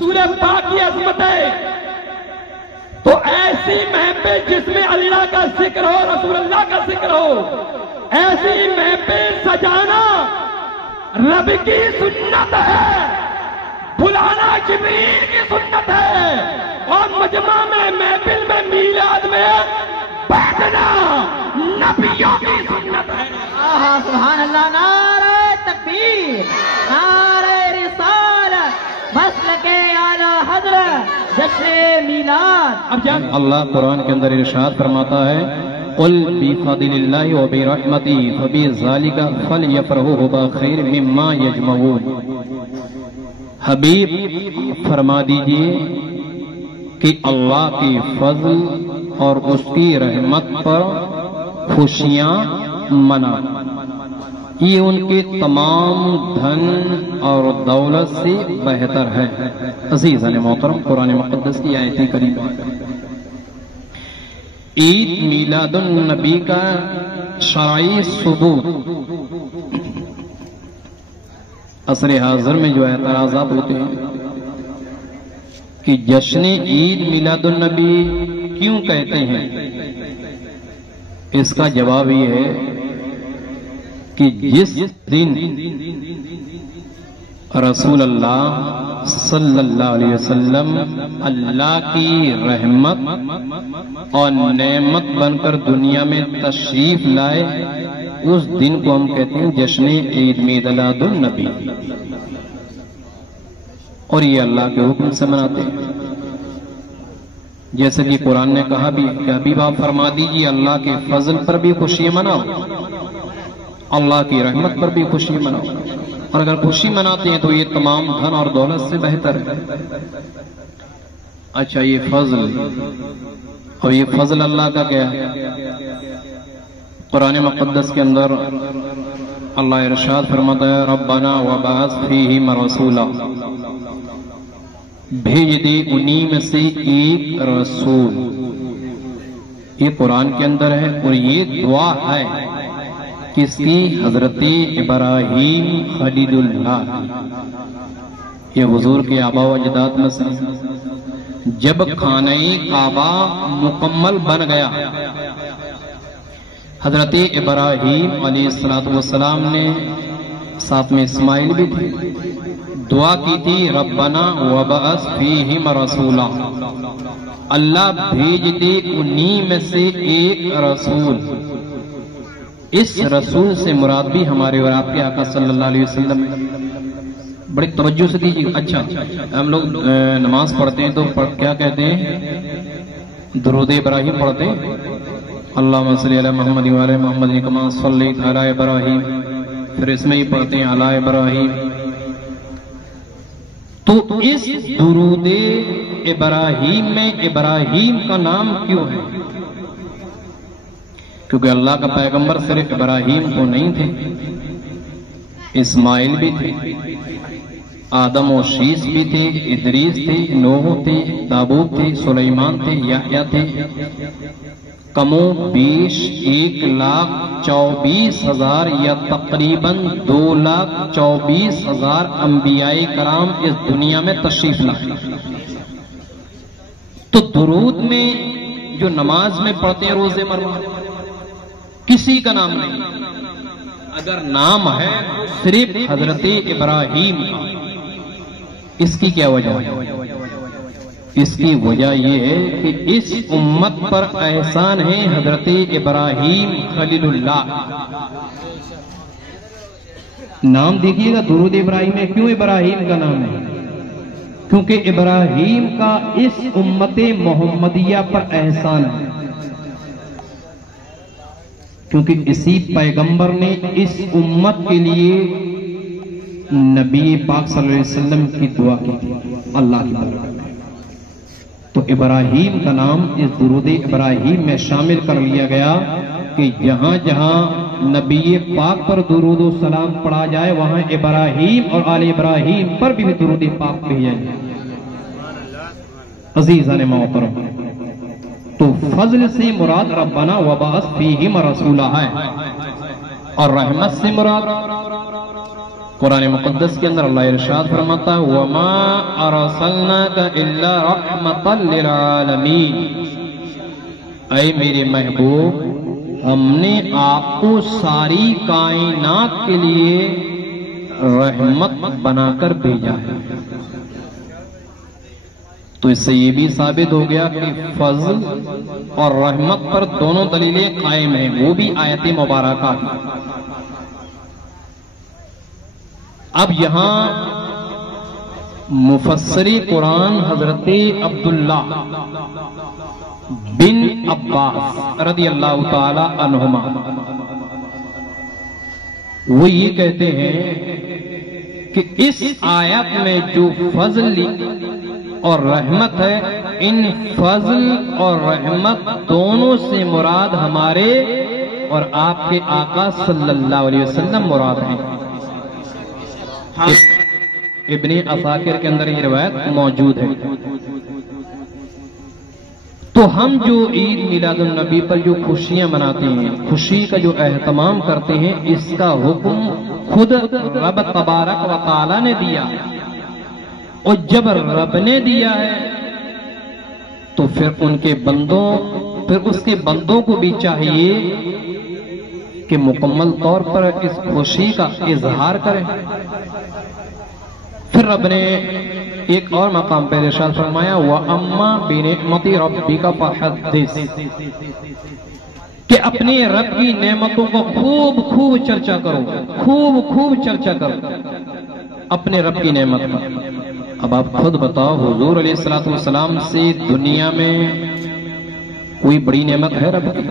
सूरह पाक की अज़मत है। तो ऐसी महफिल जिसमें अल्लाह का जिक्र हो, रसूलुल्लाह का जिक्र हो, ऐसी महफिल सजाना रब की सुन्नत है, बुलाना जिब्रील की सुन्नत है, और मजमा में महफिल में मीलाद में बैठना नबियों की सुन्नत है। सुभान अल्लाह। नारे तकबीर, नारे रिसालत, मसल के आला हज़रत, जश्न मीलाद। अब जान अल्लाह कुरान के अंदर इरशाद फरमाता है, कुल बिफज़लिल्लाहि व बिरहमतिही फबिज़ालिका फलयफ़रहू हुवा खैरुम मिम्मा यजमऊन। हबीब फरमा दीजिए कि अल्लाह की फजल और उसकी रहमत पर खुशियां मना, ये उनके तमाम धन और दौलत से बेहतर है। अज़ीज़ान मोहतरम, कुरान मुक़द्दस की आयत करीमा। ईद मीलादुन नबी का शरई सबूत असर हाज़िर में जो एतराज़ात होते हैं कि जश्न ईद मीलादुन नबी क्यों कहते हैं, इसका जवाब ये है कि जिस दिन रसूल अल्लाह सल्लल्लाहु अलैहि वसल्लम अल्लाह की रहमत और नेमत बनकर दुनिया में तशरीफ लाए, उस दिन को हम कहते हैं जश्न ईद मीलादुन नबी, और ये अल्लाह के हुक्म से मनाते हैं। जैसे कि कुरान ने कहा भी कि हबीब आप फरमा दीजिए अल्लाह के फजल पर भी खुशी मनाओ, अल्लाह की रहमत पर भी खुशी मनाओ, और अगर खुशी मनाते हैं तो ये तमाम धन और दौलत से बेहतर है। अच्छा, ये फजल, और ये फजल अल्लाह का क्या है? कुरान मुक़द्दस के अंदर अल्लाह इरशाद फरमाता है, रब्बना वबअस फीहिम रसूला, भेज दे उन्हीं में से एक रसूल। ये कुरान के अंदर है, और ये दुआ है किसकी? हजरत इब्राहीम खलीलुल्लाह, ये हुजूर के आबा व अजदाद में से। जब खाने काबा मुकम्मल बन गया, हजरत इब्राहीम अलैहिस्सलाम ने, साथ में इस्माइल भी थे, दुआ की थी, रब्बना वबअस फीहिम रसूला, अल्लाह भेज दे उन्हीं में से एक रसूल। इस रसूल से मुराद भी हमारे और आपके आका सल्लल्लाहु अलैहि वसल्लम। बड़ी तवज्जो से दीजिए। अच्छा, हम लोग नमाज पढ़ते हैं तो क्या कहते हैं? दुरूद इब्राहिम पढ़ते हैं, अल्लाहुम्मा सल्ली अला मुहम्मद व अला मुहम्मद कमा सल्लैता अला इब्राहिम, फिर इसमें ही पढ़ते हैं अला इब्राहिम। तो इस दुरूद इब्राहिम में इब्राहिम का नाम क्यों है? क्योंकि अल्लाह का पैगंबर सिर्फ इब्राहिम तो नहीं थे, इस्माइल भी थे, आदम और शीस भी थे, इदरीस थे, नूह थे, दाऊद थे, सुलेमान थे, याह्या थे। कमो बीश 1,24,000 या तकरीबन 2,24,000 अंबियाए कराम इस दुनिया में तशरीफ लाए। तो दुरूद में जो नमाज में पढ़ते हैं रोजे मरवा, किसी का नाम नहीं, अगर नाम है तो सिर्फ हजरत इब्राहिम का। इसकी क्या वजह है? इसकी वजह यह है कि इस उम्मत पर एहसान है हजरत इब्राहिम खलीलुल्लाह। नाम देखिएगा, दुरूद इब्राहिम में क्यों इब्राहिम का नाम है? क्योंकि इब्राहिम का इस उम्मत मोहम्मदिया पर एहसान है, क्योंकि इसी पैगंबर ने इस उम्मत के लिए नबी पाक सल्लल्लाहु अलैहि वसल्लम की दुआ की थी अल्लाह की तरफ। तो इब्राहिम का नाम इस दुरूद इब्राहिम में शामिल कर लिया गया कि जहां जहां नबी पाक पर दुरूद सलाम पढ़ा जाए, वहां इब्राहिम और आले इब्राहिम पर भी दुरूद पाक भेजा जाए। अज़ीज़ान मोहतरम, तो फजल से मुराद रब्बना वबअस फीहिम रसूला है, और रहमत से मुराद कुरान मुक़द्दस के अंदर अल्लाह इरशाद फरमाता है वमा अरसलनाका इल्ला रहमतल लिल आलमीन, ऐ मेरे महबूब हमने आपको सारी कायनात के लिए रहमत बनाकर भेजा है। तो इससे ये भी साबित हो गया कि फज़ल और रहमत पर दोनों दलीलें कायम हैं, वो भी आयत मुबारका। अब यहां मुफस्सिरी कुरान हजरत अब्दुल्ला बिन अब्बास रज़ी अल्लाह ताला अन्हुमा वो ये कहते हैं कि इस आयत में जो फज़ल और रहमत है, इन फज़ल और रहमत दोनों से मुराद हमारे और आपके आका सल्लल्लाहु अलैहि वसल्लम मुराद हैं। इब्ने असाकिर के अंदर ये रिवायत मौजूद है। तो हम जो ईद मिलादुन नबी पर जो खुशियां मनाते हैं, खुशी का जो एहतमाम करते हैं, इसका हुक्म खुद रब तबारक व तआला ने दिया। और जब रब ने दिया है तो फिर उसके बंदों को भी चाहिए कि मुकम्मल तौर पर इस खुशी का इजहार करें। फिर रब ने एक और मकाम पर इरशाद फरमाया व अम्मा बिनिअमति रब्बिका फहद्दिस, कि अपने रब की नेमतों को खूब खूब चर्चा करो, खूब खूब चर्चा करो अपने रब की नेमत पर। अब आप खुद बताओ, हुजूर अलैहिस्सलातु वस्सलाम से दुनिया में कोई बड़ी नेमत है रब की?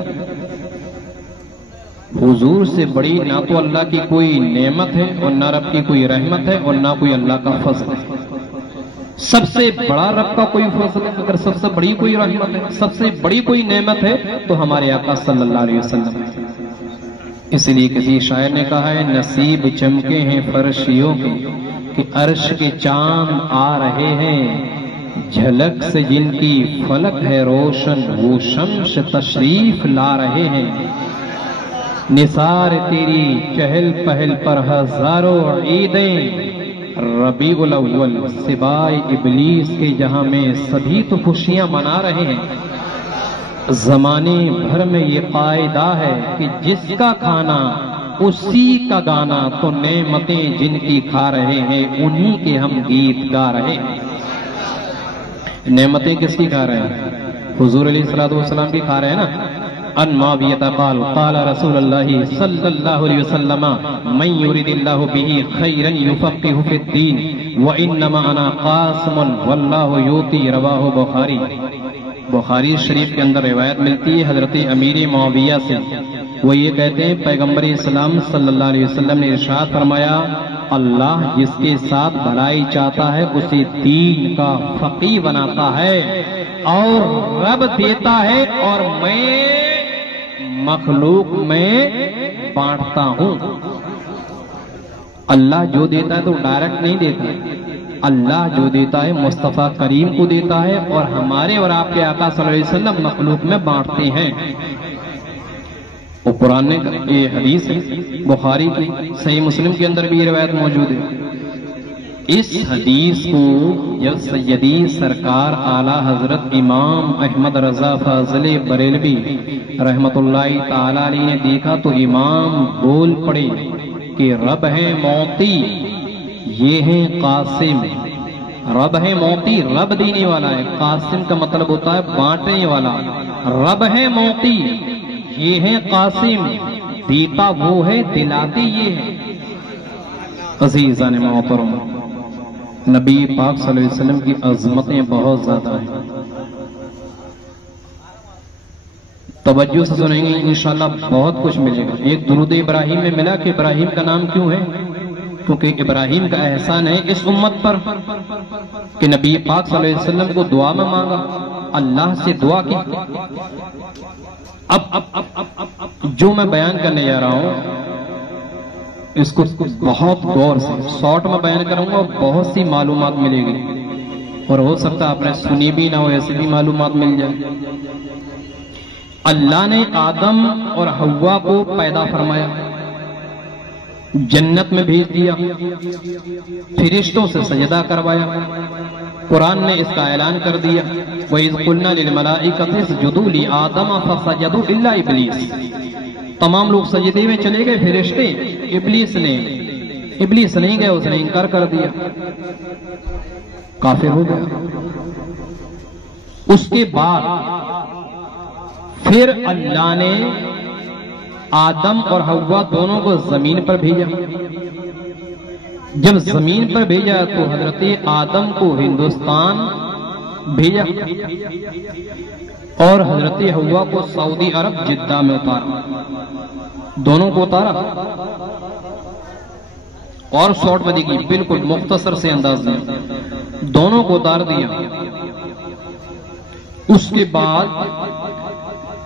हुजूर से बड़ी ना तो अल्लाह की कोई नेमत है और ना रब की कोई रहमत है और ना कोई अल्लाह का फज़ल है। सबसे बड़ा रब का कोई फज़ल है, अगर सबसे बड़ी कोई रहमत है, सबसे बड़ी कोई नेमत है तो हमारे आका सल्लल्लाहु अलैहि वसल्लम है। इसलिए किसी शायर ने कहा है नसीब चमके हैं फर्शियों के कि अर्श के चांद आ रहे हैं, झलक से जिनकी फलक है रोशन वो शम्स तशरीफ ला रहे हैं। निसार तेरी चहल पहल पर हजारों ईदें, रबीउल अव्वल सिवाय इबलीस के जहां में सभी तो खुशियां मना रहे हैं। जमाने भर में ये कायदा है कि जिसका खाना उसी का गाना, तो नेमतें जिनकी खा रहे हैं उन्हीं के हम गीत गा रहे हैं। नेमतें किसकी खा रहे हैं? हुजूर अलैहिस्सलातु वस्सलाम की खा रहे हैं ना। अन मुआवियता क़ाल क़ाल रसूलुल्लाह सल्लल्लाहु अलैहि वसल्लम मन युरिदिल्लाहु बिही खैरन युफ़क़्क़िहु फ़िद्दीन व इन्नमा अना क़ासिमुन वल्लाहु युती। रवाहु बुखारी। बुखारी शरीफ के अंदर रिवायत मिलती है हजरत अमीर मुआविया से। वो ये कहते हैं पैगंबर इस्लाम सल्लल्लाहु अलैहि वसल्लम ने इरशाद फरमाया अल्लाह जिसके साथ भलाई चाहता है उसे दीन का फकीह बनाता है और रब देता है और मैं मखलूक में बांटता हूं। अल्लाह जो देता है तो डायरेक्ट नहीं देता, अल्लाह जो देता है मुस्तफा करीम को देता है और हमारे और आपके आका सल्लल्लाहु अलैहि वसल्लम मखलूक में बांटते हैं। वो कुरान ने ये हदीस है बुखारी की, सही मुस्लिम के अंदर भी ये रिवायत मौजूद है। इस हदीस को जब सैयदी सरकार आला हजरत इमाम अहमद रजा फाज़िल बरेलवी रहमतुल्लाहि ताला अलैहि ने देखा तो इमाम बोल पड़े कि रब है मोती, ये है कासिम। रब है मोती, रब देने वाला है। कासिम का मतलब होता है बांटने वाला। रब है मोती, ये है कासिम, देता वो है, दिलाते ये है। अज़ीज़ान मोहतरम, नबी पाक सल्लल्लाहु अलैहि वसल्लम की अज़मतें बहुत ज्यादा हैं। तवज्जो से सुनेंगे इंशाअल्लाह बहुत कुछ मिलेगा। एक दुरूद इब्राहिम में मिला कि इब्राहिम का नाम क्यों है? क्योंकि इब्राहिम का एहसान है इस उम्मत पर कि नबी पाक सल्लल्लाहु अलैहि वसल्लम को दुआ में मांगा, अल्लाह से दुआ की। अब जो मैं बयान करने जा रहा हूं इसको बहुत गौर से शॉर्ट में बयान करूंगा और बहुत सी मालूमात मिलेगी और हो सकता है आपने सुनी भी ना हो, ऐसी भी मालूमात मिल जाए। अल्लाह ने आदम और हव्वा को पैदा फरमाया। जन्नत में भेज दिया, फिरिश्तों से सजदा करवाया। कुरान ने इसका ऐलान कर दिया, वइज़ क़ुल्ना लिल मलाइकति इसजुदू लि आदम फसजदू इल्ला इब्लीस। तमाम लोग सजदे में चले गए, फिरिश्ते, इब्लीस नहीं गए, उसने इनकार कर दिया, काफिर हो गया। उसके बाद फिर अल्लाह ने आदम और हव्वा दोनों को जमीन पर भेजा। जब जमीन पर भेजा तो हजरत आदम को हिंदुस्तान भेजा और हजरत हव्वा को सऊदी अरब जिद्दा में उतारा। दोनों को उतारा और शॉर्ट में देखिए, बिल्कुल मुख्तसर से अंदाज में दोनों को उतार दिया। उसके बाद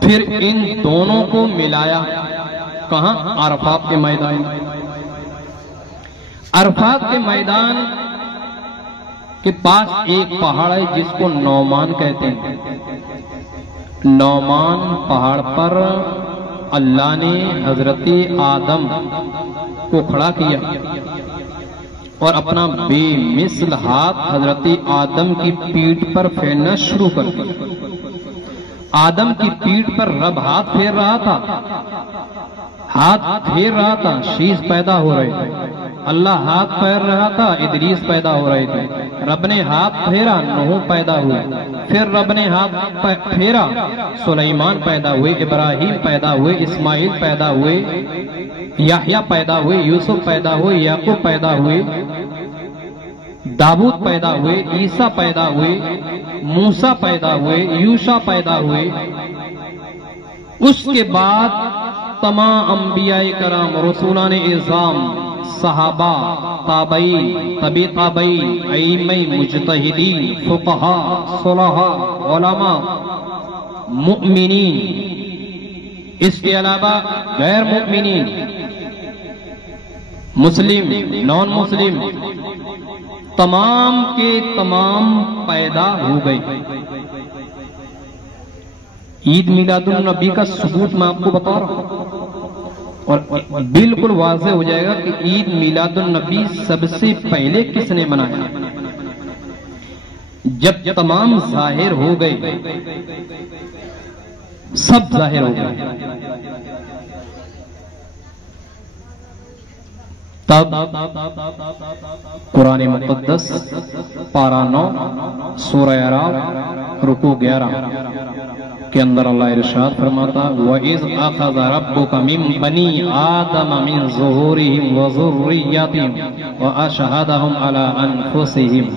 फिर इन दोनों को मिलाया, कहां? अरफात के मैदान में। अरफात के मैदान के पास एक पहाड़ है जिसको नौमान कहते हैं। नौमान पहाड़ पर अल्लाह ने हजरत आदम को खड़ा किया और अपना बेमिसल हाथ हजरत आदम की पीठ पर फेरना शुरू कर दिया। आदम की पीठ पर रब हाथ फेर रहा था, शीश पैदा हो रहे थे। अल्लाह हाथ फेर रहा था, इदरीस पैदा हो रहे थे। रब ने हाथ फेरा, नूह पैदा हुए। फिर रब ने हाथ फेरा, सुलेमान पैदा हुए, इब्राहिम पैदा हुए, इस्माइल पैदा हुए, याह्या पैदा हुए, यूसुफ पैदा हुए, याकूब पैदा हुए, दाऊद पैदा हुए, ईसा पैदा हुए, मूसा पैदा हुए, यूशा पैदा हुए। उसके बाद तमाम अंबियाए कराम, रसूलाने इज़ाम, सहाबा, ताबईन, तबी ताबईन, अइम्मे मुज्तहिदीन, फुक़हा, सुलहा, उलमा, मुअमिनीन, इसके अलावा गैर मुअमिनीन, मुस्लिम, नॉन मुस्लिम, तमाम के तमाम पैदा हो गए। ईद मिलादुन नबी का सबूत मैं आपको बता रहा हूं और बिल्कुल वाज़ेह हो जाएगा कि ईद मिलादुन नबी सबसे पहले किसने मनाया। जब तमाम जाहिर हो गए, सब जाहिर हो गए, तब कुरान मुक़द्दस पारा 9 सूरह अराफ रुकू 11 के अंदर अल्लाह इरशाद फरमाता, वइज़ अख़ज़ रब्बुका मिन बनी आदम मिन ज़ुहूरिहिम व ज़ुर्रिय्यतिहिम व अशहदहुम अला अनफुसिहिम।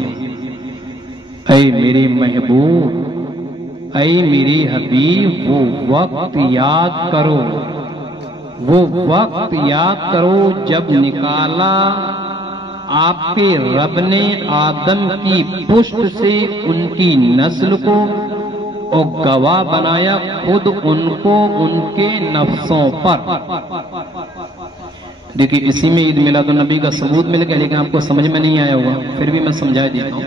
ऐ मेरे महबूब, ऐ मेरे हबीब, वो वक्त याद करो, वो वक्त याद करो जब निकाला आपके रब ने आदम की पुष्ट से उनकी नस्ल को और गवाह बनाया खुद उनको उनके नफ्सों पर। देखिए इसी में ईद मिलादुन नबी का सबूत मिल गया, लेकिन आपको समझ में नहीं आया होगा, फिर भी मैं समझा देता हूं।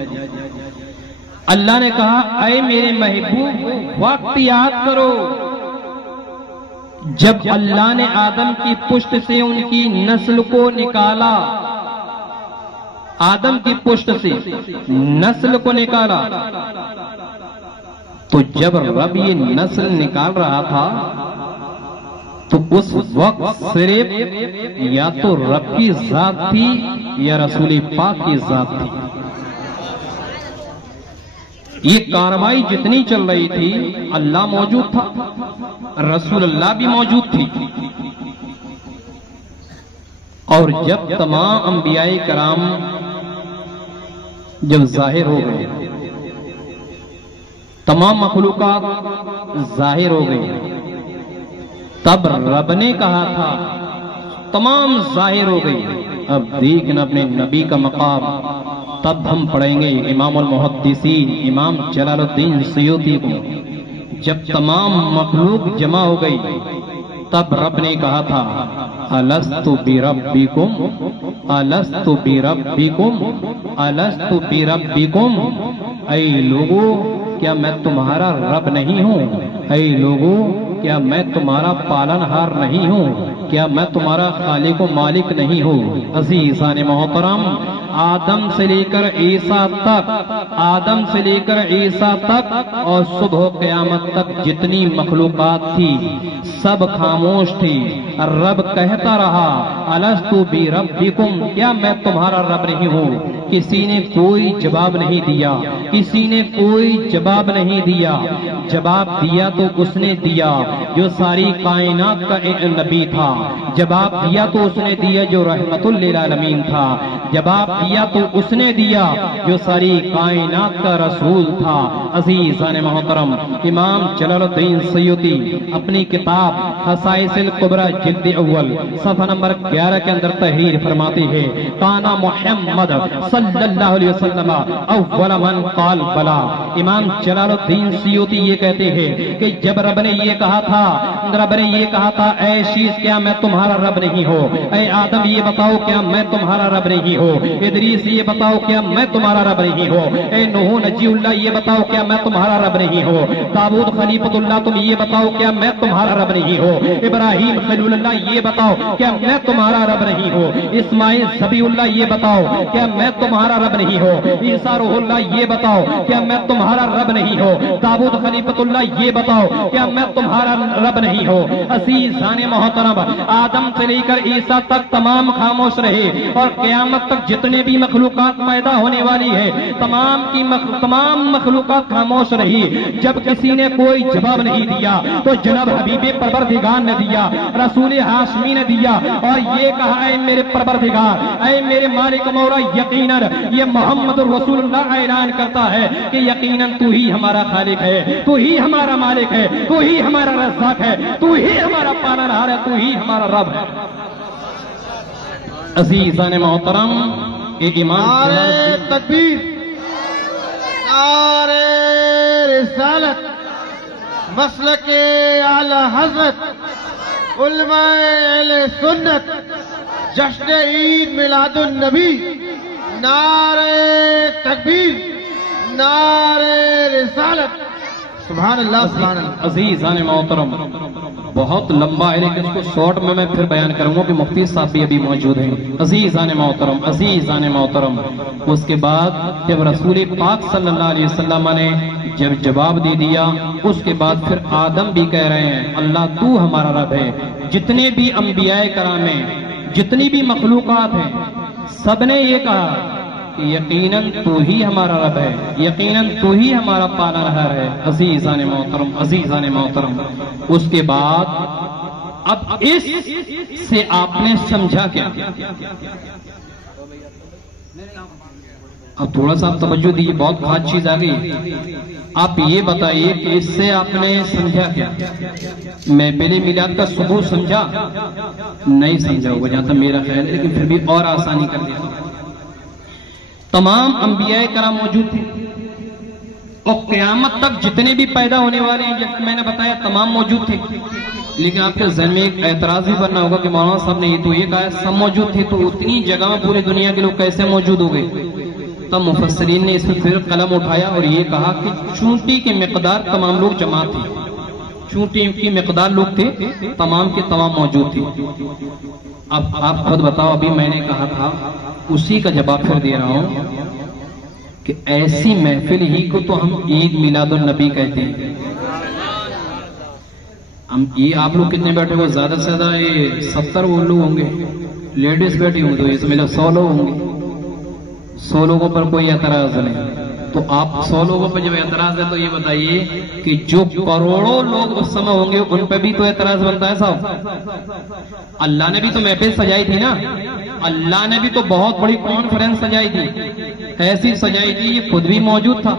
अल्लाह ने कहा, ऐ मेरे महबूब वक्त याद करो जब अल्लाह ने आदम की पुष्ट से उनकी नस्ल को निकाला। आदम की पुष्ट से नस्ल को निकाला, तो जब रब ये नस्ल निकाल रहा था तो उस वक्त सिर्फ या तो रब की जात थी या रसूल पाक की जात थी। ये कार्रवाई जितनी चल रही थी, अल्लाह मौजूद था, रसूलुल्लाह भी मौजूद थी। और जब तमाम अंबियाए कराम जब जाहिर हो गए, तमाम मखलूकात जाहिर हो गई, तब रब ने कहा था तमाम जाहिर हो गई, अब देखना अपने नबी का मकाम। तब हम पढ़ेंगे इमामुल मुहद्दिसीन इमाम जलालुद्दीन सुयूती को। जब तमाम मखलूक जमा हो गई, तब रब ने कहा था, अलस्तु बिरब्बिकुम, अलस्तु बिरब्बिकुम, अलस्तु बिरब्बिकुम। ऐ लोगों, क्या मैं तुम्हारा रब नहीं हूं? ऐ लोगों, क्या मैं तुम्हारा पालनहार नहीं हूँ? क्या मैं तुम्हारा खालिक व मालिक नहीं हूँ? अज़ीज़ान मोहतरम, आदम से लेकर ईसा तक और सुबह क़यामत तक जितनी मखलूक़ात थी सब खामोश थी। रब कहता रहा अलस्तु बि रब्बिकुम, क्या मैं तुम्हारा रब नहीं हूँ? किसी ने कोई जवाब नहीं दिया, किसी ने कोई जवाब नहीं दिया। जवाब दिया तो उसने दिया जो सारी कायनात का नबी था, जवाब दिया तो उसने दिया जो रहमतुल लिल आलमीन था, जवाब दिया तो उसने दिया जो सारी कायनात का रसूल था। अज़ीज़ान मोहतरम, इमाम जलालुद्दीन सयूती अपनी किताब खसाइसिल कुबरा जिल्द अव्वल सफ़ा नंबर 11 के अंदर तहरीर फरमाती है, काना मुहम्मद सल्लल्लाहु अलैहि वसल्लम अव्वल मन क़ाल बला। इमाम जलालुद्दीन सयूती ये कहते हैं कि जब रब ने ये कहा था ऐ शीश क्या मैं तुम्हारा रब नहीं हो? ऐ आदम ये बताओ क्या मैं तुम्हारा रब नहीं हो? इदरीस ये बताओ क्या मैं तुम्हारा रब नहीं हो? ऐ नूह नजीउल्लाह ये बताओ क्या मैं तुम्हारा रब नहीं हो? दाऊद खलीफतुल्लाह तुम ये बताओ क्या मैं तुम्हारा रब नहीं हो? इब्राहीम खलीलुल्लाह ये बताओ क्या मैं तुम्हारा रब नहीं हो? इस्माइल ज़बीउल्लाह ये बताओ क्या मैं तुम्हारा रब नहीं हो? ईसा रूहुल्लाह ये बताओ क्या मैं तुम्हारा रब नहीं हो? दाऊद खलीफतुल्लाह ये बताओ क्या मैं तुम्हारा रब नहीं हो? अज़ीज़ान मोहतरम, आदम से लेकर ईसा तक तमाम खामोश रहे और क़यामत तक जितने भी मखलूक़ात पैदा होने वाली है तमाम मखलूक़ात खामोश रही। जब किसी ने कोई जवाब नहीं दिया तो जनाब हबीबे परवरदिगार ने दिया, रसूल हाशमी ने दिया और ये कहा ऐ मेरे परवरदिगार, ऐ मेरे मालिक मौला, यकीनन ये मोहम्मद रसूलुल्लाह ऐलान करता है कि यकीनन तू ही हमारा खालिक है, तू ही हमारा मालिक है, तू ही हमारा रज़्ज़ाक़ है, तू ही हमारा पालनहार है, तू ही हमारा रब है। अज़ीज़ान मोहतरम, नारे तकबीर, नारे रिसालत, मसलके आला हज़रत, उलमाए अहले सुन्नत, जश्न ईद मिलादुन नबी, नारे तकबीर, नारे रिसालत, सुभान अल्लाह सुभान अल्लाह। अज़ीज़ान मोहतरम, बहुत लंबा है लेकिन उसको शॉर्ट में मैं फिर बयान करूंगा कि मुफ्ती साहब भी अभी मौजूद हैं। अज़ीज़ान मोहतरम, अज़ीज़ान मोहतरम, उसके बाद जब रसूल पाक सल्लल्लाहु अलैहि वसल्लम ने जब जवाब दे दिया उसके बाद फिर आदम भी कह रहे हैं अल्लाह तू हमारा रब है। जितने भी अंबियाए कराम हैं, जितनी भी मखलूक़ात हैं, सबने ये कहा यकीनन तू ही हमारा रब है, यकीनन तू ही हमारा पालनहार है। अज़ीज़ान मोहतरम, अज़ीज़ान मोहतरम, उसके बाद अब इस से आपने समझा क्या? अब थोड़ा सा आप तवज्जो दीजिए, बहुत खास चीज आ गई। आप ये बताइए कि इससे आपने समझा क्या? महफिल मिलाद का सबूत समझा? नहीं समझा होगा जहां तक मेरा ख्याल है, लेकिन फिर भी और आसानी कर दिया। तमाम अंबियाए कराम मौजूद थे और क़यामत तक जितने भी पैदा होने वाले हैं जैसे मैंने बताया तमाम मौजूद थे। लेकिन आपके ज़हन में एक एतराज भी बनना होगा कि मौलाना साहब ने ये तो ये कहा सब मौजूद थे, तो उतनी जगह में पूरी दुनिया के लोग कैसे मौजूद हो गए? तब मुफस्सिरीन ने इसमें फिर कलम उठाया और ये कहा कि चूंटी की मिकदार तमाम लोग जमा थे, चूंटी की मिकदार लोग थे, तमाम के तमाम मौजूद थे। अब आप खुद बताओ, अभी मैंने कहा था उसी का जवाब फिर दे रहा हूं कि ऐसी महफिल ही को तो हम ईद मिलादुन नबी कहते हैं। हम ये आप लोग कितने बैठे हो? ज्यादा से ज्यादा ये 70 वो लोग होंगे, लेडीज बैठी होंगे तो इसमें 100 लोग होंगे। 100 लोगों पर कोई एतराज नहीं, तो आप 100 लोगों पर जब एतराज है तो ये बताइए कि जो करोड़ों लोग उस समय होंगे उन पर भी तो एतराज बनता है साहब। अल्लाह ने भी तो महफिल सजाई थी ना, अल्लाह ने भी तो बहुत बड़ी कॉन्फ्रेंस सजाई थी। ऐसी सजाई थी ये खुद भी मौजूद था,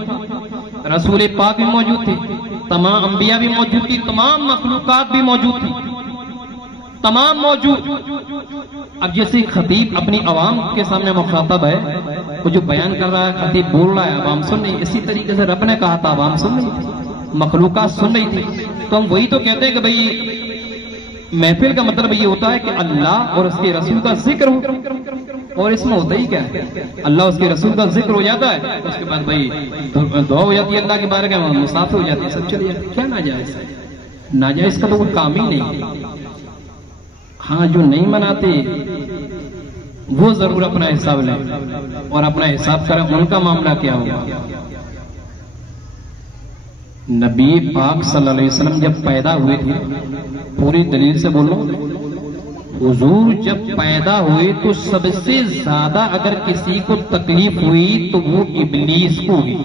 रसूल पाक भी मौजूद थे, तमाम अंबिया भी मौजूद थी, तमाम मखलूकात भी मौजूद थी, तमाम मौजूद। अब जैसे खतीब अपनी आवाम के सामने मुखातब है, वो जो बयान कर रहा है, खतीब बोल रहा है, आवाम सुन रही, इसी तरीके से रब ने कहा था आवाम सुन रही थी, मखलूकात सुन रही थी। तो हम वही तो कहते हैं कि भाई महफिल का मतलब ये होता है कि अल्लाह और उसके रसूल का जिक्र हो, और इसमें होता ही क्या है? अल्लाह उसके रसूल का जिक्र हो जाता है, उसके बाद भाई दुआ हो जाती है, अल्लाह के बारे में मुसाफिर हो जाती है, सब चली जाती है, क्या ना जाए। नाजायज का तो कोई काम ही नहीं। हाँ, जो नहीं मनाते वो जरूर अपना हिसाब लें और अपना हिसाब करें, उनका मामला क्या होगा। नबी पाक सल्लल्लाहु अलैहि वसल्लम जब पैदा हुए थे, पूरी दलील से बोलो, हुजूर जब पैदा हुए तो सबसे ज्यादा अगर किसी को तकलीफ हुई तो वो इब्लीस को हुई।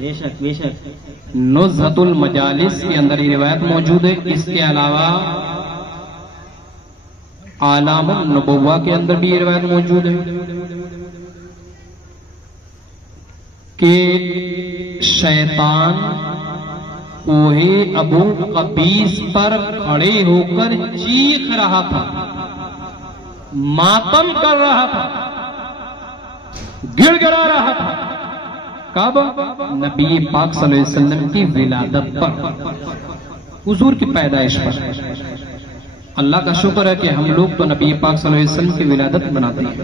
बेशक बेशक। नुज़हतुल मजालिस के अंदर ये रिवायत मौजूद है। इसके अलावा आलामुन नबुव्वा के अंदर भी ये रिवायत मौजूद है कि शैतान कोहे अबू कबीस पर खड़े होकर चीख रहा था, मातम कर रहा था, गिड़गिड़ा रहा था। कब? नबी पाक सल्लल्लाहु अलैहि वसल्लम की विलादत पर, हुजूर की पैदाइश पर। अल्लाह का शुक्र है कि हम लोग तो नबी पाक सल्लल्लाहु अलैहि वसल्लम की विलादत मनाते हैं।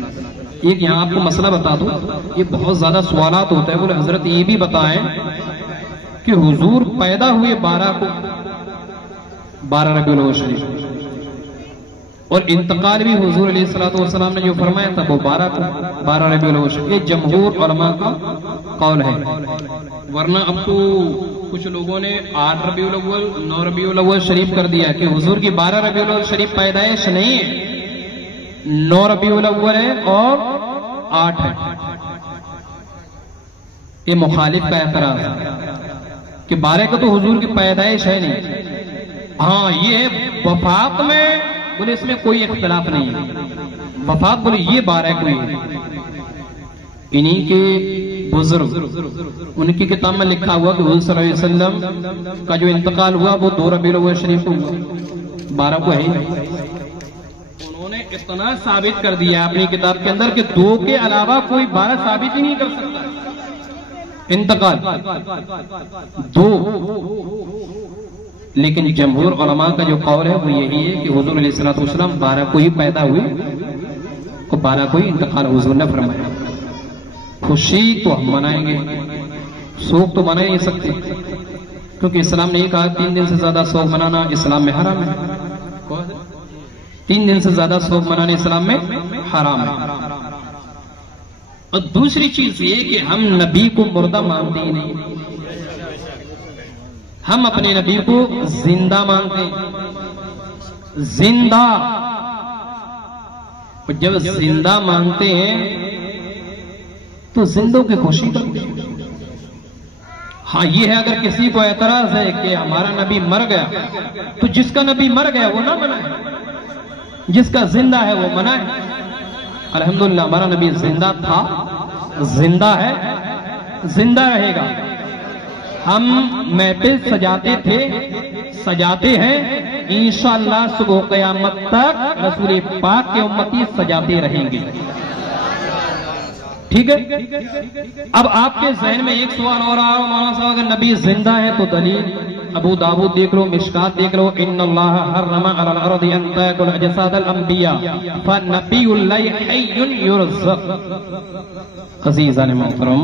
एक यहाँ आपको मसला बता दूं, ये बहुत ज्यादा सवालात होता है। बोले हजरत ये भी बताएं कि हुजूर पैदा हुए 12 रबीउल अव्वल शरीफ और इंतकाल भी हुजूर अलैहिस्सलातु वस्सलाम ने जो फरमाया था वो 12 रबीउल अव्वल शरीफ। ये जमहूर उलमा का कौल है, वरना अब तो कुछ लोगों ने 8 रबीउल अव्वल 9 रबीउल अव्वल शरीफ कर दिया कि हुजूर की 12 रबीउल अव्वल शरीफ पैदाइश नहीं है, 9 रबीउल अव्वल है और 8 है। ये मुखालिफ का एतराज है कि 12 को तो हुजूर की पैदाइश है नहीं। हाँ, ये है वफात में, बोले इसमें कोई इख्तिलाफ नहीं है। वफात बोले ये 12 को ही है। इन्हीं के बुजुर्ग, उनकी किताब में लिखा हुआ कि हुजूर सल्लल्लाहु अलैहि वसल्लम का जो इंतकाल हुआ वो 2 रबीउल अव्वल शरीफ को हुआ, 12 को है। उन्होंने इतना साबित कर दिया अपनी किताब के अंदर कि 2 के अलावा कोई 12 साबित ही नहीं कर सकता। इंतकाल 2, लेकिन जमहूर उलमा का जो कौल है वो यही है कि हुजूर अलैहिस्सलातु वस्सलाम 12 को ही पैदा हुए और 12 को ही इंतकाल हुजूर ने फरमाया। खुशी तो हम मनाएंगे, शोक तो मना नहीं सकते, क्योंकि इस्लाम ने कहा 3 दिन से ज्यादा शोक मनाना इस्लाम में हराम है। 3 दिन से ज्यादा शोक मनाना इस्लाम में हराम है। और दूसरी चीज ये कि हम नबी को मुर्दा मानते ही नहीं, हम अपने नबी को जिंदा मानते हैं, जिंदा। और जब जिंदा मानते हैं तो जिंदों की खुशी का। हाँ, ये है अगर किसी को एतराज है कि हमारा नबी मर गया, तो जिसका नबी मर गया वो ना मनाए, जिसका जिंदा है वो मनाए। अल्हम्दुलिल्लाह हमारा नबी जिंदा था, जिंदा है, जिंदा रहेगा। हम महफिल सजाते थे, सजाते हैं, इंशाअल्लाह सुबह क़यामत तक रसूल पाक के उम्मती सजाते रहेंगे। ठीक है। अब आपके जहन में एक सवाल और आ रहा, मौलाना साहब अगर नबी जिंदा है तो दलील अबू दाऊद देख लो, मिशकात देख लो, इन्नल्लाह हर्रमा अलल अर्दि अन ताकुल अजसादल अंबिया फनबियुल्लाहि हय्युन युरज़क़। अज़ीज़ान मोहतरम,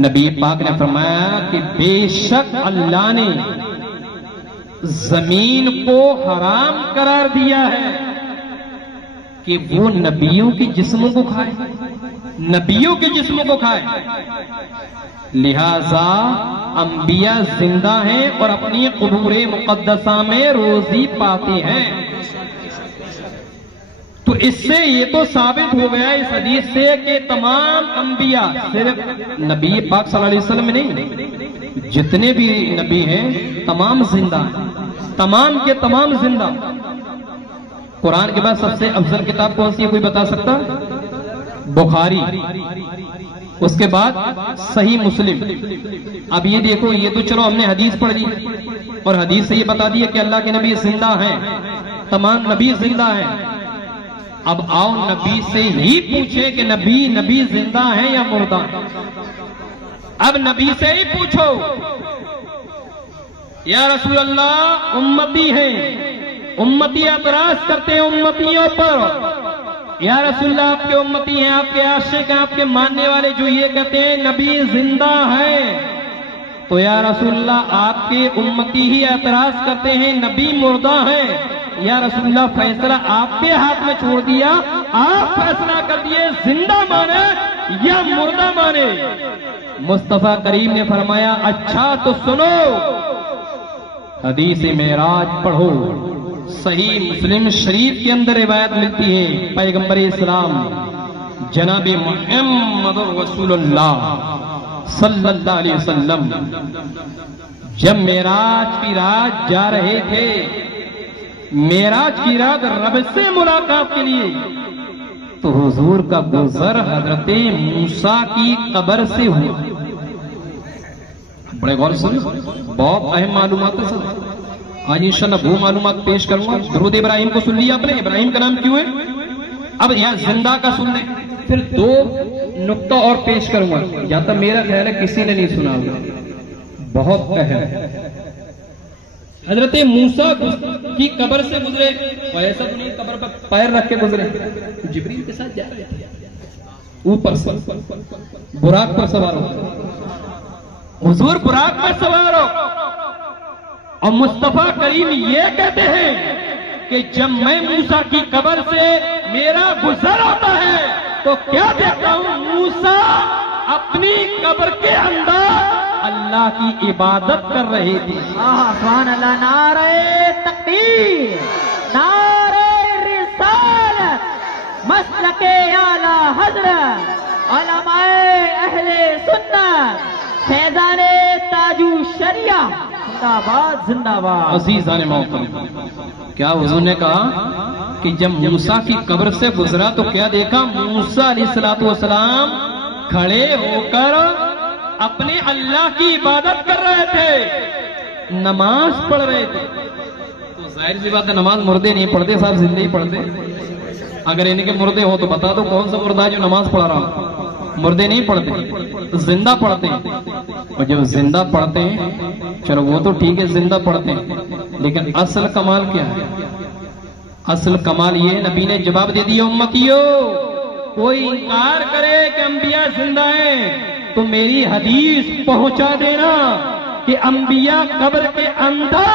नबी पाक ने फरमाया कि बेशक अल्लाह ने जमीन को हराम करार दिया है कि वो नबियों के जिस्मों को खाए, नबियों के जिस्मों को खाए। लिहाजा अंबिया जिंदा हैं और अपनी क़ुबूरे मुक़द्दसा में रोजी पाते हैं। तो इससे ये तो साबित हो गया इस हदीस से कि तमाम अंबिया, सिर्फ नबी पाक सल्लल्लाहु अलैहि वसल्लम नहीं, जितने भी नबी हैं तमाम जिंदा हैं, तमाम के तमाम जिंदा। कुरान के बाद सबसे अफजल किताब कौन सी है, कोई बता सकता? बुखारी, उसके बाद सही मुस्लिम। अब ये देखो, ये तो चलो हमने हदीस पढ़ ली और हदीस से ये बता दिया कि अल्लाह के नबी जिंदा हैं, तमाम नबी जिंदा हैं। अब आओ नबी से ही पूछे कि नबी जिंदा है या मुर्दा? अब नबी से ही पूछो, या रसूल अल्लाह उम्मती है, उम्मती एतराज करते हैं उम्मतियों पर, या रसूलल्लाह आपके उम्मती हैं, आपके आशिक हैं, आपके मानने वाले जो ये कहते हैं नबी जिंदा है, तो या रसूलल्लाह आपके उम्मती ही एतराज करते हैं नबी मुर्दा है। या रसूलल्लाह फैसला आपके हाथ में छोड़ दिया, आप फैसला कर दिए जिंदा माने या मुर्दा माने। मुस्तफा करीम ने फरमाया अच्छा तो सुनो, हदीस मेराज पढ़ो। सही मुस्लिम शरीफ के अंदर रिवायत मिलती है, पैगंबर इस्लाम जनाब मुहम्मद रसूलुल्लाह सल्लल्लाहु अलैहि वसल्लम जब मेराज की रात जा रहे थे, मेराज की रात रब से मुलाकात के लिए, तो हुजूर का गुजर हजरत मूसा की कब्र से हुआ। बड़े गौर सुन, बहुत अहम मालूमात है सर। आज इंशाल्लाह वो मालूमात पेश करूंगा। दुरूद इब्राहिम को सुन लिया आपने, इब्राहिम का नाम क्यों है? अब यहां जिंदा का सुन ले, फिर दो नुक्ता और पेश करूंगा, जहां तक मेरा ख्याल है किसी ने नहीं सुना होगा, बहुत अहम। हजरत मूसा की कब्र से गुजरे, और ऐसा तो नहीं कब्र पर पैर रख के गुजरे, जिब्रील के साथ जा रहे थे, ऊपर से बुराक पर सवार हो, हुजूर बुराक पर सवार हो, और मुस्तफा करीम ये कहते हैं कि जब मैं मूसा की कब्र से मेरा गुजर होता है तो क्या देखता हूं, मूसा अपनी कब्र के अंदर अल्लाह की इबादत कर रहे थे। सुभान अल्लाह, नारे तकबीर, नारे रिसालत, मसलके आला हजरत, उलमाए अहले सुन्नत, फैजाने ताजू शरिया, जिंदाबाद जिंदाबाद। अजीज़ान मोहतरम, क्या हुजूर ने कहा कि जब मूसा की कब्र से गुजरा तो क्या देखा, मूसा अलैहिस्सलातु वस्सलाम खड़े होकर अपने अल्लाह की इबादत कर रहे थे, नमाज पढ़ रहे थे। तो जाहिर सी बात है नमाज मुर्दे नहीं पढ़ते साहब, जिंदे ही पढ़ते। अगर इनके मुर्दे हो तो बता दो कौन सा मुर्दा जो नमाज पढ़ रहा हो। मुर्दे नहीं पढ़ते, तो जिंदा पढ़ते हैं। और जब जिंदा पढ़ते हैं चलो वो तो ठीक है, जिंदा पढ़ते हैं, लेकिन असल कमाल क्या है? असल कमाल ये, नबी ने जवाब दे दिया उम्मतियों, कोई इनकार करे कि अंबिया जिंदा हैं तो मेरी हदीस पहुंचा देना कि अंबिया कब्र के अंदर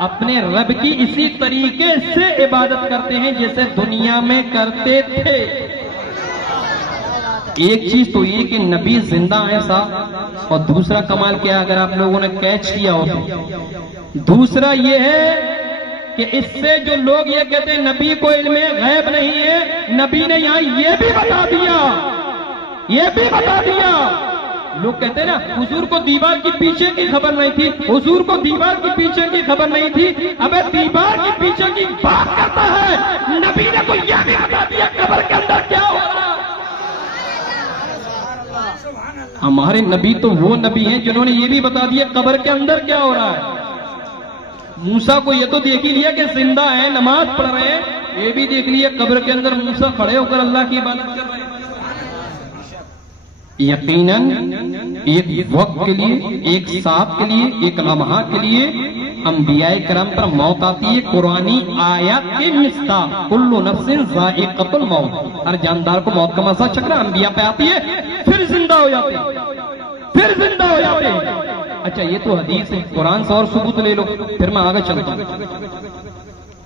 अपने रब की इसी तरीके से इबादत करते हैं जैसे दुनिया में करते थे। एक चीज तो ये कि नबी जिंदा है साहब, और दूसरा कमाल क्या अगर आप लोगों ने कैच किया हो तो, दूसरा ये है कि इससे जो लोग ये कहते हैं नबी को इल्मे गैब नहीं है, नबी ने यहां ये भी बता दिया, ये भी बता दिया। लोग कहते हैं ना हुजूर को दीवार के पीछे की खबर नहीं थी, हुजूर को दीवार के पीछे की खबर नहीं थी। अबे दीवार के पीछे की बात करता है, नबी ने तो यह भी बता दिया कब्र के अंदर क्या हो रहा। हमारे नबी तो वो नबी हैं जिन्होंने ये भी बता दिया कब्र के अंदर क्या हो रहा है। मूसा को ये तो देख ही लिया कि जिंदा है, नमाज पढ़ रहे हैं, ये भी देख लिया कब्र के अंदर मूसा खड़े होकर अल्लाह की इबादत कर रहे हैं। यकीनन एक वक्त के लिए, एक सांप के लिए, एक लम्हा के लिए अंबियाए करम पर मौत आती है। कुरानी आयत के मिस्ता कुल्लु नफ्सिन ज़ाइक़तुल मौत, हर जानदार को मौत का मज़ा चख रहा, अंबिया पे आती है फिर जिंदा हो जाते हैं, फिर जिंदा हो जाते हैं। अच्छा ये तो हदीस है, कुरान से और सबूत ले लो, फिर मैं आगे चलता हूं।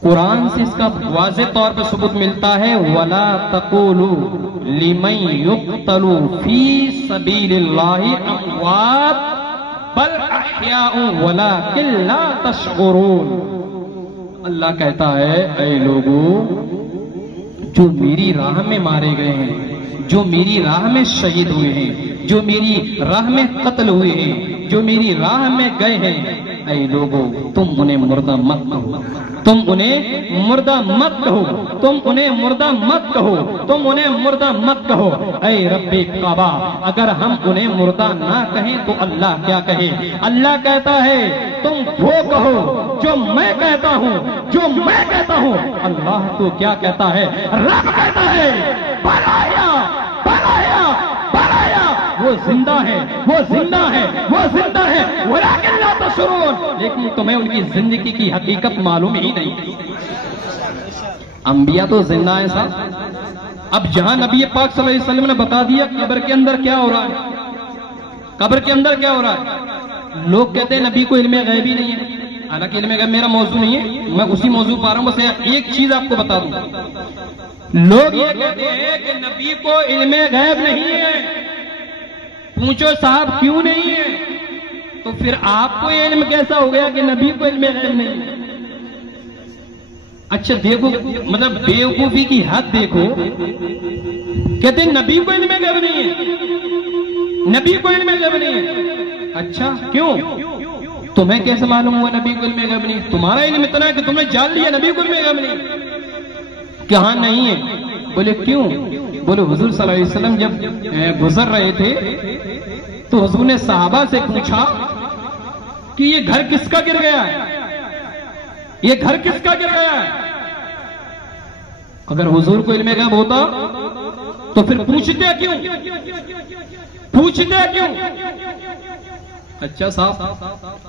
कुरान से इसका वाज़ेह तौर पर सबूत मिलता है, वला तक़ूलू लिमन युक़तलू फी सबीलिल्लाहि अमवात बल अहयाउ वलाकिन ला तशउरून। अल्लाह कहता है ऐ लोगों, जो मेरी राह में मारे गए हैं, जो मेरी राह में शहीद हुए हैं, जो मेरी राह में कत्ल हुए हैं, जो मेरी राह में गए हैं, ऐ लोगों तुम उन्हें मुर्दा मत कहो, तुम उन्हें मुर्दा मत कहो, तुम उन्हें मुर्दा मत कहो, तुम उन्हें मुर्दा मत कहो। ऐ रब्बे काबा, अगर हम उन्हें मुर्दा ना कहें तो अल्लाह क्या कहे? अल्लाह कहता है तुम वो कहो जो मैं कहता हूँ, जो मैं कहता हूँ। अल्लाह तो क्या कहता है? रब कहता है बनाया बनाया बनाया, वो जिंदा है, वो जिंदा है, वो जिंदा है, वलाकिन ला तशउरून, लेकिन तुम्हें उनकी जिंदगी की हकीकत मालूम ही नहीं। अंबिया तो जिंदा है साहब। अब जहां नबी पाक सल्लल्लाहु अलैहि वसल्लम ने बता दिया कब्र के अंदर क्या हो रहा है, कब्र के अंदर क्या हो रहा है, लोग कहते हैं नबी को इल्मे गैब ही नहीं है, हालांकि इल्मे गैब मेरा मौजू नहीं है, मैं उसी मौजू पा रहा हूं। बस एक चीज आपको बता दूं, लोग ये कहते हैं कि नबी को इल्मे गैब नहीं है। पूछो साहब क्यों नहीं है? तो फिर आपको ये इल्म कैसा हो गया कि नबी को इल्मे गैब नहीं है? अच्छा देखो, मतलब बेवकूफी की हद देखो, कहते हैं नबी को इल्मे गैब नहीं है, नबी को इल्मे गैब नहीं है। अच्छा क्यों? तुम्हें कैसे मालूम हुआ नबी को इल्मे गैब नहीं? तुम्हारा इल्म इतना है कि तुमने जान लिया नबी को इल्मे गैब नहीं। कहां नहीं है? बोले क्यों? बोले हुजूर सल्लल्लाहु अलैहि वसल्लम जब गुजर रहे थे तो हुजूर ने सहाबा से पूछा कि ये घर किसका गिर गया है, ये घर किसका गिर गया है? अगर हुजूर को इल्मे गैब होता तो फिर पूछते क्यों? पूछते क्यों? अच्छा साहब,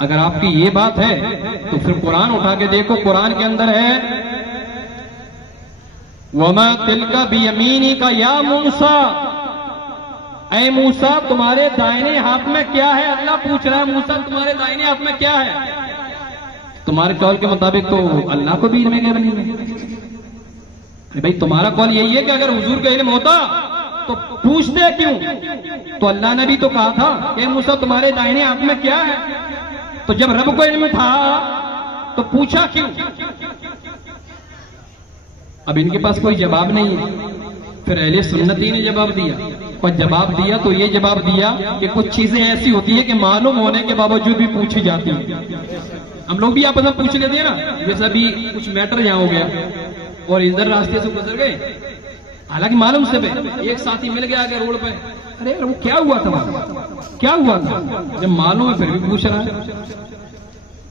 अगर आपकी ये बात है तो फिर कुरान उठा के देखो, कुरान के अंदर है वमा तिलका बियमीनी का या मूसा, ऐ मूसा तुम्हारे दाहिने हाथ में क्या है? अल्लाह पूछ रहा है मूसा तुम्हारे दाहिने हाथ में क्या है? तुम्हारे कौल के मुताबिक तो अल्लाह को भी इल्म गैब नहीं है। भाई तुम्हारा कौल यही है कि अगर हुजूर का इल्म होता तो पूछते क्यों? तो अल्लाह ने भी तो कहा था कि मूसा तुम्हारे दाहिने हाथ में क्या है? तो जब रब को इल्म था तो पूछा क्यों? अब इनके पास कोई जवाब नहीं है। फिर अहले सुन्नती ने जवाब दिया, और जवाब दिया तो ये जवाब दिया कि कुछ चीजें ऐसी होती है कि मालूम होने के बावजूद भी पूछी जाती है। हम लोग भी आपस में पूछ लेते हैं ना, जैसे अभी कुछ मैटर यहाँ हो गया और इधर रास्ते से गुजर गए, हालांकि मालूम सब है, एक साथी मिल गया आगे रोड पे, अरे यार वो क्या हुआ था, क्या हुआ था? जब मालूम है फिर भी पूछ रहा है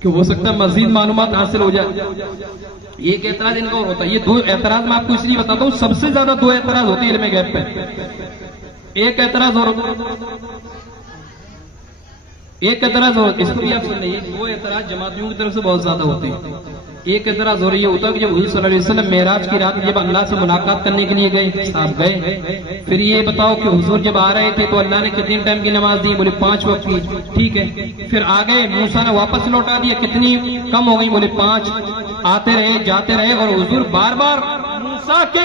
कि हो सकता है मजीद मालूमात हासिल हो जाए। एक एतराज इनका और होता है, ये दो एतराज मैं आपको इसलिए बताता हूँ, सबसे ज्यादा दो एतराज होते हैं इल्मे गैब पे। एक एतराज और इसको भी आप सुन लीजिए, दो एतराज जमातियों की तरफ से बहुत ज्यादा होते हैं। एक एतराज और ये होता है कि जब हुजूर सल्लल्लाहु अलैहि वसल्लम मेराज की रात जब अल्लाह से मुलाकात करने के लिए गए, साहब गए, फिर ये बताओ कि हुजूर जब आ रहे थे तो अल्लाह ने कितनी टाइम की नमाज दी? बोले 5 वक्त की, ठीक है। फिर आ गए, मूसा ने वापस लौटा दिया, कितनी कम हो गई? बोले 5। आते रहे जाते रहे और हुजूर बार बार मूसा के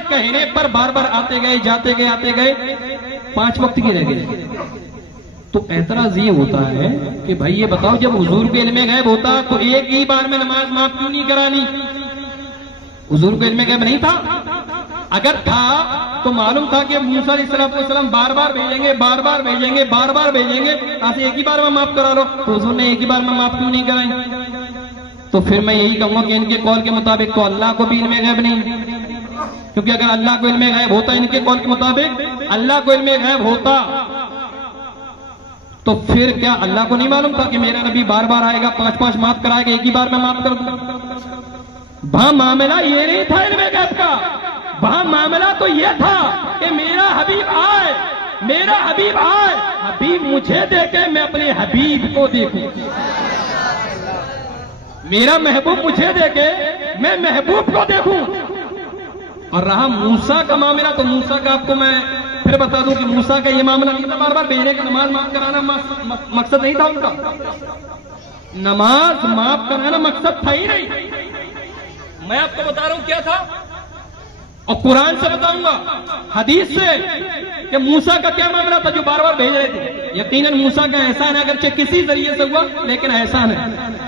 कहने पर बार बार आते गए जाते गए आते गए, 5 वक्त की रह गए। तो ऐतराज ये होता है कि भाई ये बताओ जब हुजूर के इल्मे गैब होता तो एक ही बार में नमाज माफ क्यों नहीं करानी? हुजूर को इल्मे गैब नहीं था? अगर था तो मालूम था कि मूसा अलैहिस्सलाम बार बार भेजेंगे, बार बार भेजेंगे, बार बार भेजेंगे, आज एक ही बार में माफ करा लो, तो हुजूर ने एक ही बार में माफ क्यों नहीं कराई? तो फिर मैं यही कहूंगा कि इनके कौल के मुताबिक तो अल्लाह को भी इल्मे गैब नहीं, क्योंकि अगर अल्लाह को इल्मे गैब होता, इनके कौल के मुताबिक अल्लाह को इल्मे गैब होता तो फिर क्या अल्लाह को नहीं मालूम था कि मेरा नबी बार बार आएगा, 5-5 माफ कराएगा, एक ही बार में माफ कर दूं? वहां मामला ये नहीं था इल्मे गैब का, वहां मामला तो ये था कि मेरा हबीब आए, मेरा हबीब आए, हबीब मुझे देखे मैं अपने हबीब को देखूं, मेरा महबूब मुझे देखे मैं महबूब को देखूं। और रहा मूसा का मामला, तो मूसा का आपको मैं फिर बता दूं कि मूसा का ये मामला नहीं था, बार बार भेजने का, नमाज माफ कराना मकसद नहीं था उनका, नमाज माफ कराना मकसद था ही नहीं। मैं आपको बता रहा हूं क्या था, और कुरान से बताऊंगा, हदीस से, कि मूसा का क्या मामला था जो बार बार भेज रहे थे। यकीनन मूसा का एहसान है, अगरचे किसी जरिए से हुआ लेकिन एहसान है।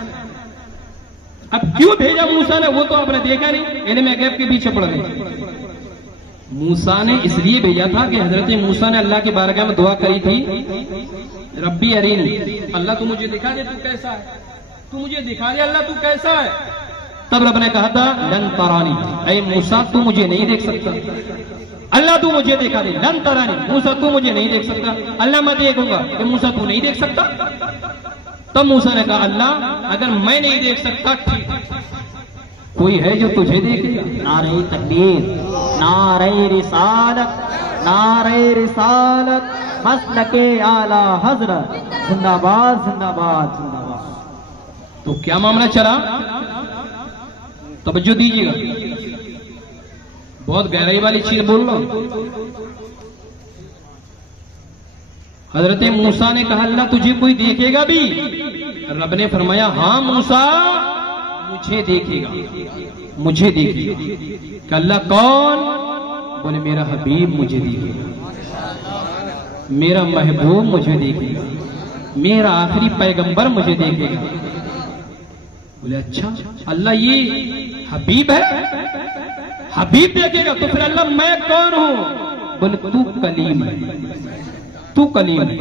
अब क्यों भेजा मूसा ने वो तो आपने देखा नहीं, इल्मे गैब के पीछे पड़ गए। मूसा ने इसलिए भेजा था कि हजरत मूसा ने अल्लाह की बारगाह में दुआ करी थी, रब्बी अरीनी, अल्लाह तू मुझे दिखा दे तू कैसा है, तू मुझे दिखा दे अल्लाह तू कैसा है। तब रब ने कहा था लन तरानी, ऐ मूसा तू मुझे नहीं देख सकता, अल्लाह तू मुझे दिखा दे, लन तरानी, मूसा तू मुझे नहीं देख सकता, अल्लाह मैं देखूंगा कि मूसा तू नहीं देख सकता। तब मूसा ने कहा अल्लाह अगर मैं नहीं देख सकता ठीक, कोई है जो तुझे देखेगा। नारे तकबीर, नारे रिसालत, नारे रिसालत, मसलके आला हजरत, जिंदाबाद जिंदाबाद जिंदाबाद। तो क्या मामला चला, तवज्जो दीजिएगा, बहुत गहराई वाली चीज बोल रहा हूं। हजरत मूसा ने कहा अल्लाह तुझे कोई देखेगा भी? रब ने फरमाया हाँ मूसा मुझे देखेगा, मुझे देखेगा। अल्लाह कौन? बोले मेरा हबीब मुझे देखेगा, मेरा महबूब मुझे देखेगा, मेरा आखिरी पैगंबर मुझे देखेगा। बोले अच्छा अल्लाह ये हबीब है, हबीब देखेगा तो फिर अल्लाह मैं कौन हूं? बोले तू कलीम है, तू कलीम है।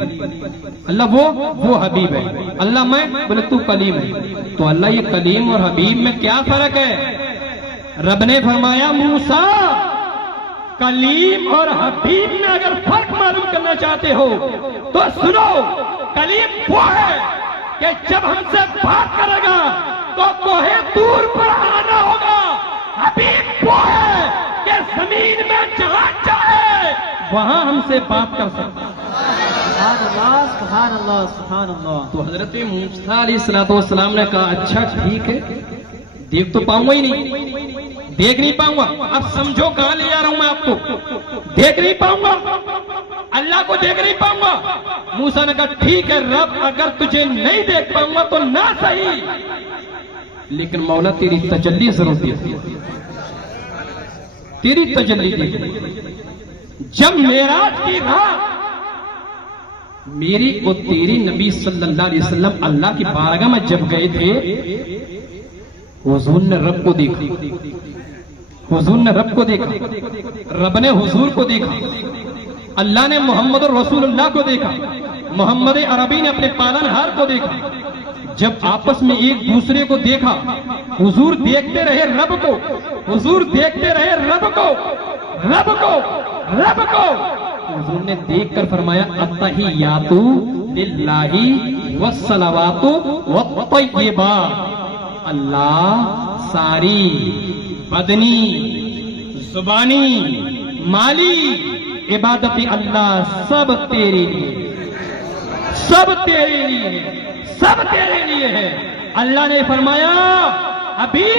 अल्लाह वो हबीब है, अल्लाह मैं? बोले तू कलीम है। तो अल्लाह ये कलीम और हबीब में क्या फर्क है? रब ने फरमाया मूसा कलीम और हबीब में अगर फर्क मालूम करना चाहते हो तो सुनो, कलीम वो है कि जब हमसे बात करेगा तो कोहे दूर पर आना होगा। हबीब वो है कि जमीन में जहां चाहे वहां हमसे बात कर सकता है। सुभान अल्लाह, सुभान अल्लाह। तो हजरत मूसा अलैहिस्सलाम ने कहा अच्छा ठीक है, देख तो पाऊंगा ही नहीं, देख नहीं पाऊंगा। अब समझो कहां ले जा रहा हूं मैं आपको, देख नहीं पाऊंगा, अल्लाह को देख नहीं पाऊंगा। मूसा ने कहा ठीक है रब अगर तुझे नहीं देख पाऊंगा तो ना सही, लेकिन मौला तेरी तजल्ली जरूर दे, तेरी तजल्ली दे। जब मेराज की रात मेरी और तेरी नबी सल्लल्लाहु अलैहि वसल्लम अल्लाह की बारगाह में जब गए थे, हुजूर ने रब को देखा, हुजूर ने रब को देखा, रब ने हुजूर को देखा, अल्लाह ने मोहम्मद रसूलुल्लाह को देखा, मोहम्मद अरबी ने अपने पालनहार को देखा। जब आपस में एक दूसरे को देखा, हुजूर देखते रहे रब को, हुजूर देखते रहे रब को, रब को, रब को। हुजूर ने देखकर फरमाया अत्तहियातु लिल्लाहि वस्सलावातु वत्तय्यिबा। अल्लाह सारी बदनी जुबानी माली इबादत अल्लाह सब तेरे लिए, सब तेरे लिए, सब तेरे लिए है। अल्लाह ने फरमाया अभी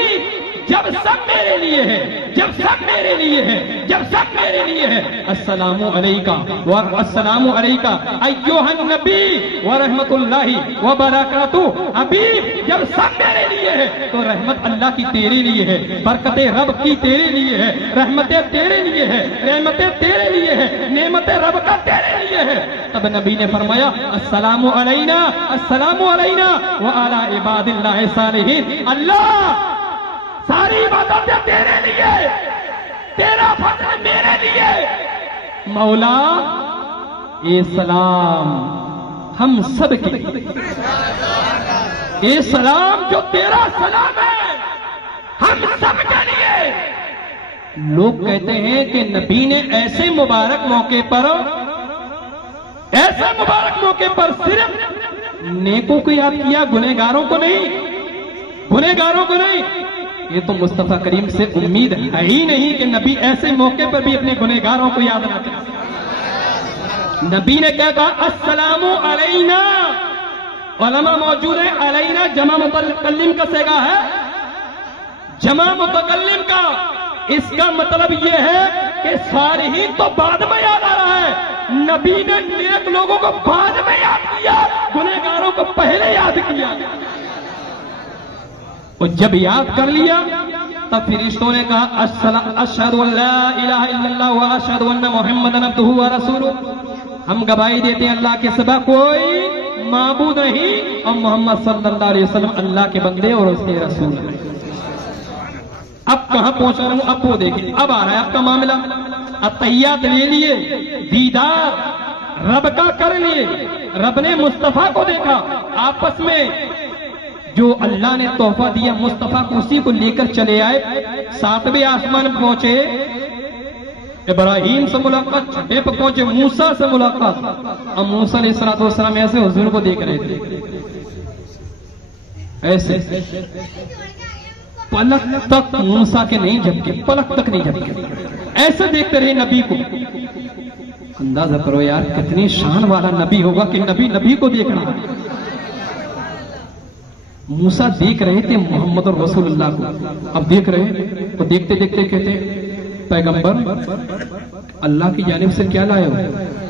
जब सब मेरे लिए है, जब सब मेरे लिए है, जब सब मेरे लिए है। अस्सलामु अलैका व अस्सलामु अलैका अय्युहन नबी व रहमतुल्लाहि व बरकातुहू। अभी जब सब मेरे लिए है तो रहमत अल्लाह की तेरे लिए है, बरकतें रब की तेरे लिए है, रहमतें तेरे लिए है, रहमतें तेरे लिए है, नेमतें रब का तेरे लिए है। तब नबी ने फरमाया अस्सलामु अलैना, अस्सलामु अलैना व अला इबादिल्लाहि सालिहीन। अल्लाह सारी इबादतें तेरे लिए, तेरा फजल मेरे लिए। मौला ये सलाम हम सब के, ये सलाम जो तेरा सलाम है हम सब के लिए। लोग कहते हैं कि नबी ने ऐसे मुबारक मौके पर, ऐसे मुबारक मौके पर सिर्फ नेकों को याद किया, गुनहगारों को नहीं, गुनहगारों को नहीं। ये तो मुस्तफा करीम से उम्मीद है ही नहीं कि नबी ऐसे मौके पर भी अपने गुनहगारों को याद रखते। नबी ने क्या कहा? अस्सलामु अलैना। उलमा मौजूद है, अलैना जमा मुतकल्लिम का सेगा है, जमा मुतकल्लिम का। इसका मतलब यह है कि सालिहीन तो बाद में याद आ रहा है, नबी ने नेक लोगों को बाद में याद किया, गुनहगारों को पहले याद किया। और जब याद कर लिया तब फिरिश्तों ने कहा अशहदु अल्ला इलाहा इल्लल्लाह व अशहदु अन्ना मुहम्मदन अब्दुहु व रसूलुहु। हम गवाही देते हैं अल्लाह के सिवा कोई माबूद नहीं और मोहम्मद सल्लल्लाहु अलैहि वसल्लम अल्लाह के बंदे और उसके रसूल हैं। अब कहां पहुंचा रहा हूं? अब वो देखिए, अब आ रहा है आपका मामला। अत्तहियात ले लिए, दीदार रब का कर लिए, रब ने मुस्तफा को देखा, आपस में जो अल्लाह ने तोहफा दिया मुस्तफा को उसी को लेकर चले आए। सातवें आसमान पहुंचे, इब्राहिम से मुलाकात, छठे पर पहुंचे मूसा से मुलाकात। और मूसा अलैहिस्सलाम ऐसे हुजूर को देख रहे थे, ऐसे पलक तक मूसा के नहीं झपके, पलक तक नहीं झपके, ऐसे देखते रहे नबी को। अंदाजा करो यार कितनी शान वाला नबी होगा कि नबी नबी को देख रहा है। मूसा देख रहे थे मोहम्मद और रसूलुल्लाह को। अब देख रहे हैं तो देखते देखते कहते पैगंबर अल्लाह की जानिब से क्या लाए हो?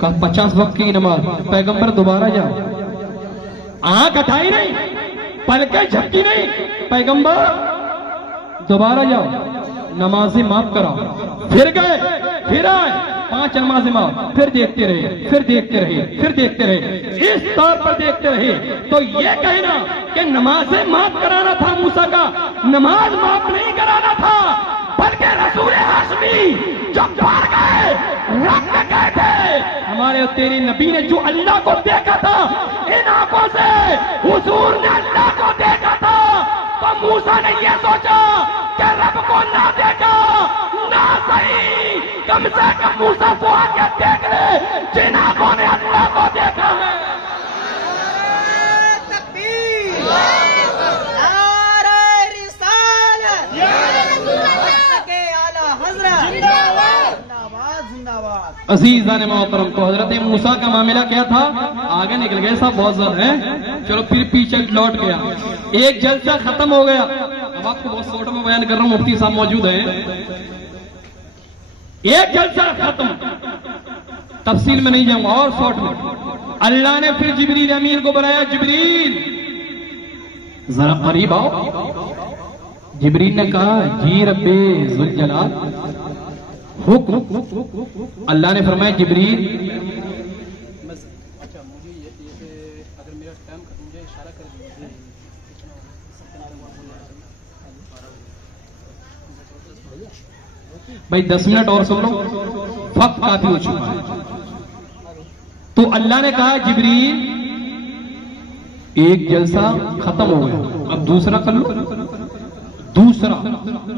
कहा 50 वक्त की नमाज। पैगंबर दोबारा जाओ। आंख हटाई नहीं, पलके झपकी नहीं, पैगंबर दोबारा जाओ, नमाजें माफ कराओ। फिर गए, फिर आए, 5 नमाजें माफ। फिर देखते रहे, फिर देखते रहे, फिर देखते रहे, इस तौर पर देखते रहे। तो ये कहना कि नमाजें माफ कराना था मूसा का, नमाज माफ नहीं कराना था, बल्कि रसूल हाशमी जो पार गए, रख गए थे। हमारे तेरे नबी ने जो अल्लाह को देखा था, इन आंखों से हुजूर ने अल्लाह को देखा था, तो मूसा ने यह सोचा कि रब को ना देखा ना सही, कम से कम मूसा को आके देख ले जिन आंखों ने अल्लाह को देखा है। अजीज़ान मोहतरम, तो हजरत मूसा का मामला क्या था? आगे निकल गए साहब, बहुत ज्यादा है। चलो फिर पीछे लौट गया। एक जलसा खत्म हो गया। अब आपको बहुत शॉर्ट में बयान कर रहा हूँ, मुफ्ती साहब मौजूद हैं। एक जलसा खत्म, तफसील में नहीं जाऊंगा, और शॉर्ट में अल्लाह ने फिर जिब्रील अमीन को बुलाया। जिब्रील जरा करीब आओ। जिब्रील ने कहा, जी रब्बे जुल जलाल, हुक्म। अल्लाह ने फरमाया, जिब्रील भाई 10 मिनट और सुन लो, वक्त काफी हो चुका है। तो अल्लाह ने कहा, जिब्रील एक जलसा खत्म हो गया, अब दूसरा कर लो। दूसरा,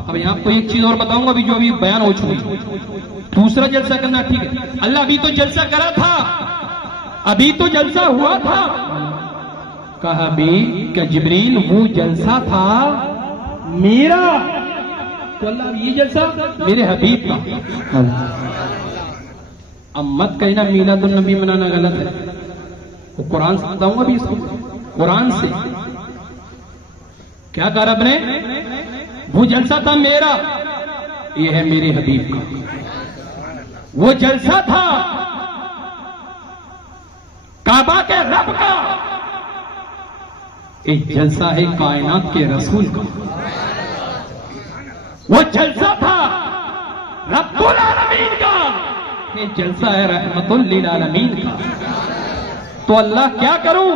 अब यहां आपको एक चीज और बताऊंगा, अभी जो अभी बयान हो चुकी है। दूसरा जलसा करना ठीक है। अल्लाह अभी तो जलसा करा था, अभी तो जलसा हुआ था। कहा भी कि जिब्रील वो जलसा था मेरा, तो अल्लाह ये जलसा मेरे हबीब का। अब मत कहना मीलादुन नबी मनाना गलत है, वो कुरान से बताऊंगा भी इसको। कुरान से क्या कहा रब ने? वो जलसा था मेरा, ये है मेरे हबीब का। वो जलसा था काबा के रब का, एक जलसा है कायनात के रसूल का। वो जलसा था रब्बुल आलमीन का, ये जलसा है रहमतुल लिल आलमीन का। तो अल्लाह क्या करूं?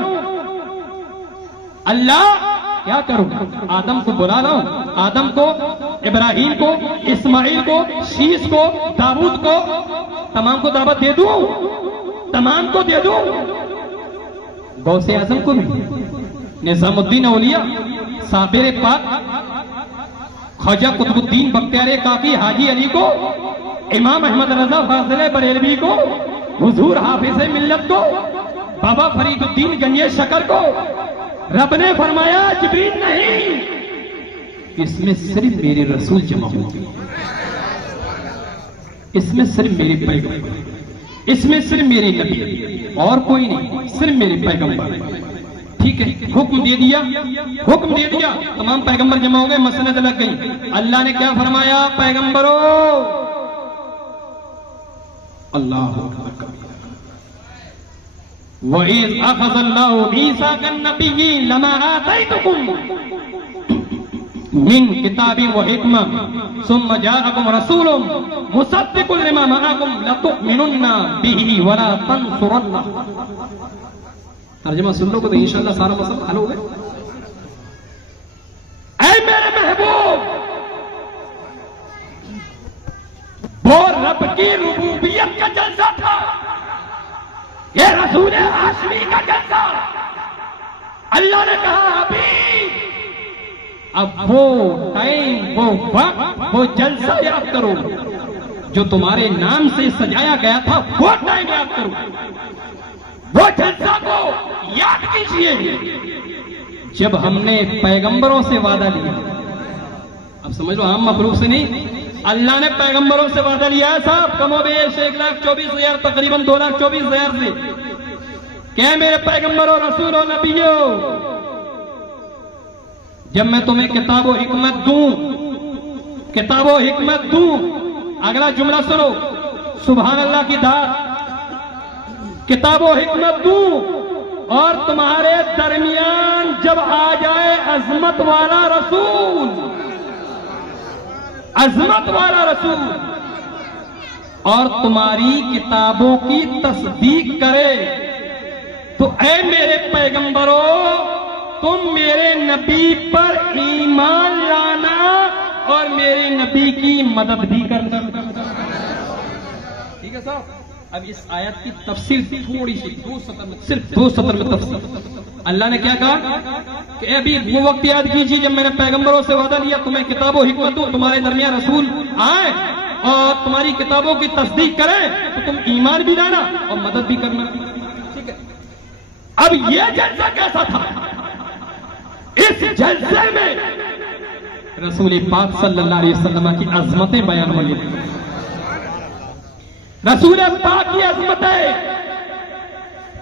अल्लाह क्या करूं? आदम को बुला लाऊं, आदम को, इब्राहिम को, इस्माइल को, शीश को, दाऊद को, तमाम को दावत दे दूं, तमाम को दे दूं। गौसे आजम को भी, निजामुद्दीन औलिया, साबिर पाक, ख्वाजा कुतुबुद्दीन बख्तियार काकी हाजी अली को, इमाम अहमद रजा फाजिल बरेलवी को, हुजूर हाफिज मिल्लत को, बाबा फरीदुद्दीन गंजे शकर को रब ने फरमाया, जिब्रील नहीं, इसमें सिर्फ मेरे रसूल जमा होंगे, इसमें सिर्फ मेरे पैगंबर, इसमें सिर्फ मेरे नबी, और कोई नहीं, सिर्फ मेरे पैगंबर। ठीक है, हुक्म दे दिया, हुक्म दे दिया, तमाम पैगंबर जमा हो गए, मसनद लग गई। अल्लाह ने क्या फरमाया? पैगंबरों, अल्लाह वइज़ अख़ज़ल्लाहु मीसाक़न नबिय्यीन लमा आतैतुकुम मिन किताबिन व हिक्मा सुम्मा जाअकुम रसूलुम मुसद्दिक़ुन लिमा मअकुम लतु'मिनुन्ना बिही व ला तंसुरुन्ना। तर्जुमा सुन लो तो इंशाअल्लाह सारा मसला हल हो गया। ऐ मेरे महबूब, वो रब की रुबूबियत का जलसा था, ये रसूल हाशमी का जलसा। अल्लाह ने कहा, अभी अब वो टाइम, वो वक्त, वो जलसा याद करो जो तुम्हारे नाम से सजाया गया था, वो टाइम याद करो, वो जलसा को याद कीजिए जब हमने पैगंबरों से वादा लिया। अब समझ लो, आम मखलूक से नहीं, अल्लाह ने पैगंबरों से वादा लिया है साहब, कमोबेश 1,24,000, तकरीबन 2,24,000 से। क्या मेरे पैगंबरों, रसूलों, नबियों, जब मैं तुम्हें किताब व हिकमत दूं, किताब व हिकमत दूं, अगला जुमला सुनो, सुभान अल्लाह की दात, किताबो हिकमत दूं और तुम्हारे दरमियान जब आ जाए अजमत वाला रसूल, अजमत वाला रसूल, और तुम्हारी किताबों की तस्दीक करे, तो ऐ मेरे पैगंबरों, तुम मेरे नबी पर ईमान लाना और मेरे नबी की मदद भी करना। ठीक है साहब। अब इस आयत की तफसीर थोड़ी सी, 2 सतर में, सिर्फ 2 सतर में तफसीर। अल्लाह ने क्या कहा कि अभी वो वक्त याद कीजिए जब मैंने पैगंबरों से वादा लिया तुम्हें किताबों हिकमत दूं, तुम्हारे दरमियान रसूल आए और तुम्हारी किताबों की तस्दीक करें, तो तुम ईमान भी लाना और मदद भी करना। ठीक है। अब यह जलसा कैसा था? इस जलसे में रसूल पाक सल्लल्लाहु अलैहि वसल्लम की अजमतें बयान हुई। रसूल पाक की अजमतें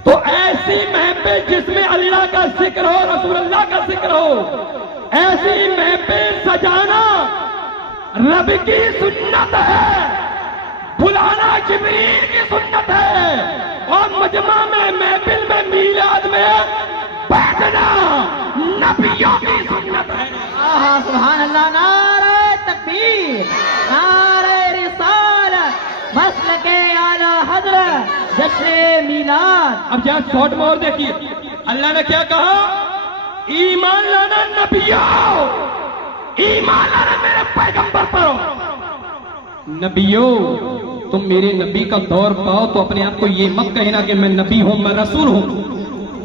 तो ऐसी महफिल जिसमें अल्लाह का जिक्र हो, रसूल अल्लाह का जिक्र हो, ऐसी महफिल सजाना रब की सुन्नत है, बुलाना जिब्रील की सुन्नत है, और मजमा में महफिल में मीलाद में बैठना नबियों की सुन्नत है। आहा सुभान अल्लाह, नारे तकबीर, नारे रिसालत, मसलके आला हजरत, जश्न मीलाद। अब जहां शॉर्ट में और देखिए, अल्लाह ने क्या कहा? ईमान लाना नबियों, ईमान लाना मेरे पैगंबर पर। नबियों, तुम मेरे नबी का दौर पाओ तो अपने आप को ये मत कहना कि मैं नबी हूं, मैं रसूल हूं,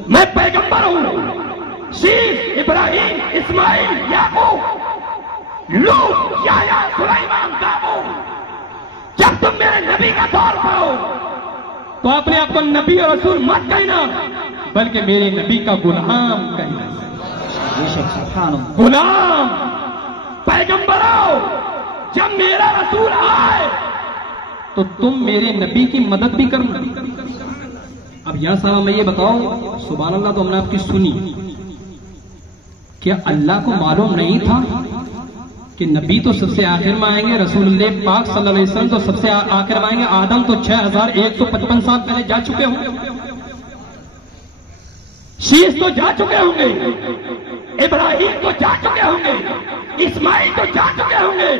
मैं पैगंबर हूं। शीश, इब्राहिम, इस्माइल, याकूब, लूत, याह्या, सुलाइमान, दाऊद, जब तुम मेरे नबी का दौर पाओ तो अपने आप को नबी और रसूल मत कहना, बल्कि मेरे नबी का गुलाम कहना। गुलाम, पैगंबरों, जब मेरा रसूल आए तो तुम मेरे नबी की मदद भी करना। अब यहां साहब मैं ये बताओ, सुभान अल्लाह तो हमने आपकी सुनी, क्या अल्लाह को मालूम नहीं था कि नबी तो सबसे आखिर में आएंगे, रसूलुल्लाह पाक सल्लल्लाहु अलैहि वसल्लम तो सबसे आखिर में आएंगे, आदम तो 6155 साल पहले जा चुके होंगे, शीश तो जा चुके होंगे, इब्राहिम तो जा चुके होंगे, इस्माइल तो जा चुके होंगे।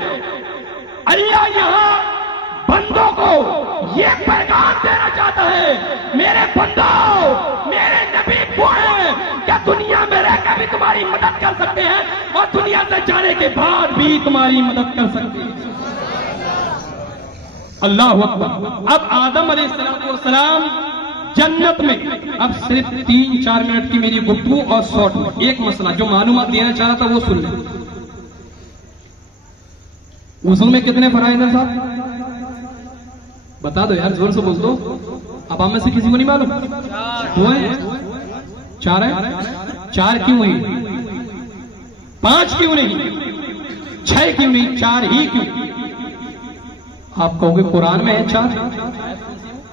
अल्लाह यहां बंदों को ये पैगाम देना चाहता है, मेरे बंदों, मेरे नबी वो हैं क्या दुनिया में रहकर भी तुम्हारी मदद कर सकते हैं और दुनिया से जाने के बाद भी तुम्हारी मदद कर सकते हैं। अल्लाह अकबर। अब आदम अलैहिस्सलाम जन्नत में, अब सिर्फ 3-4 मिनट की मेरी गुफ्तगू और शॉर्ट में एक मसला जो मालूमात देना चाह रहा था वो सुन ले। वज़ू में कितने फराइज़ हैं साहब? बता दो यार, जोर से बोल दो। अब आप में से किसी को नहीं मालूम? 2 है, 4 है? 4 क्यों हुई? 5 क्यों नहीं? 6 क्यों नहीं? 4 ही क्यों? आप कहोगे कुरान में है 4।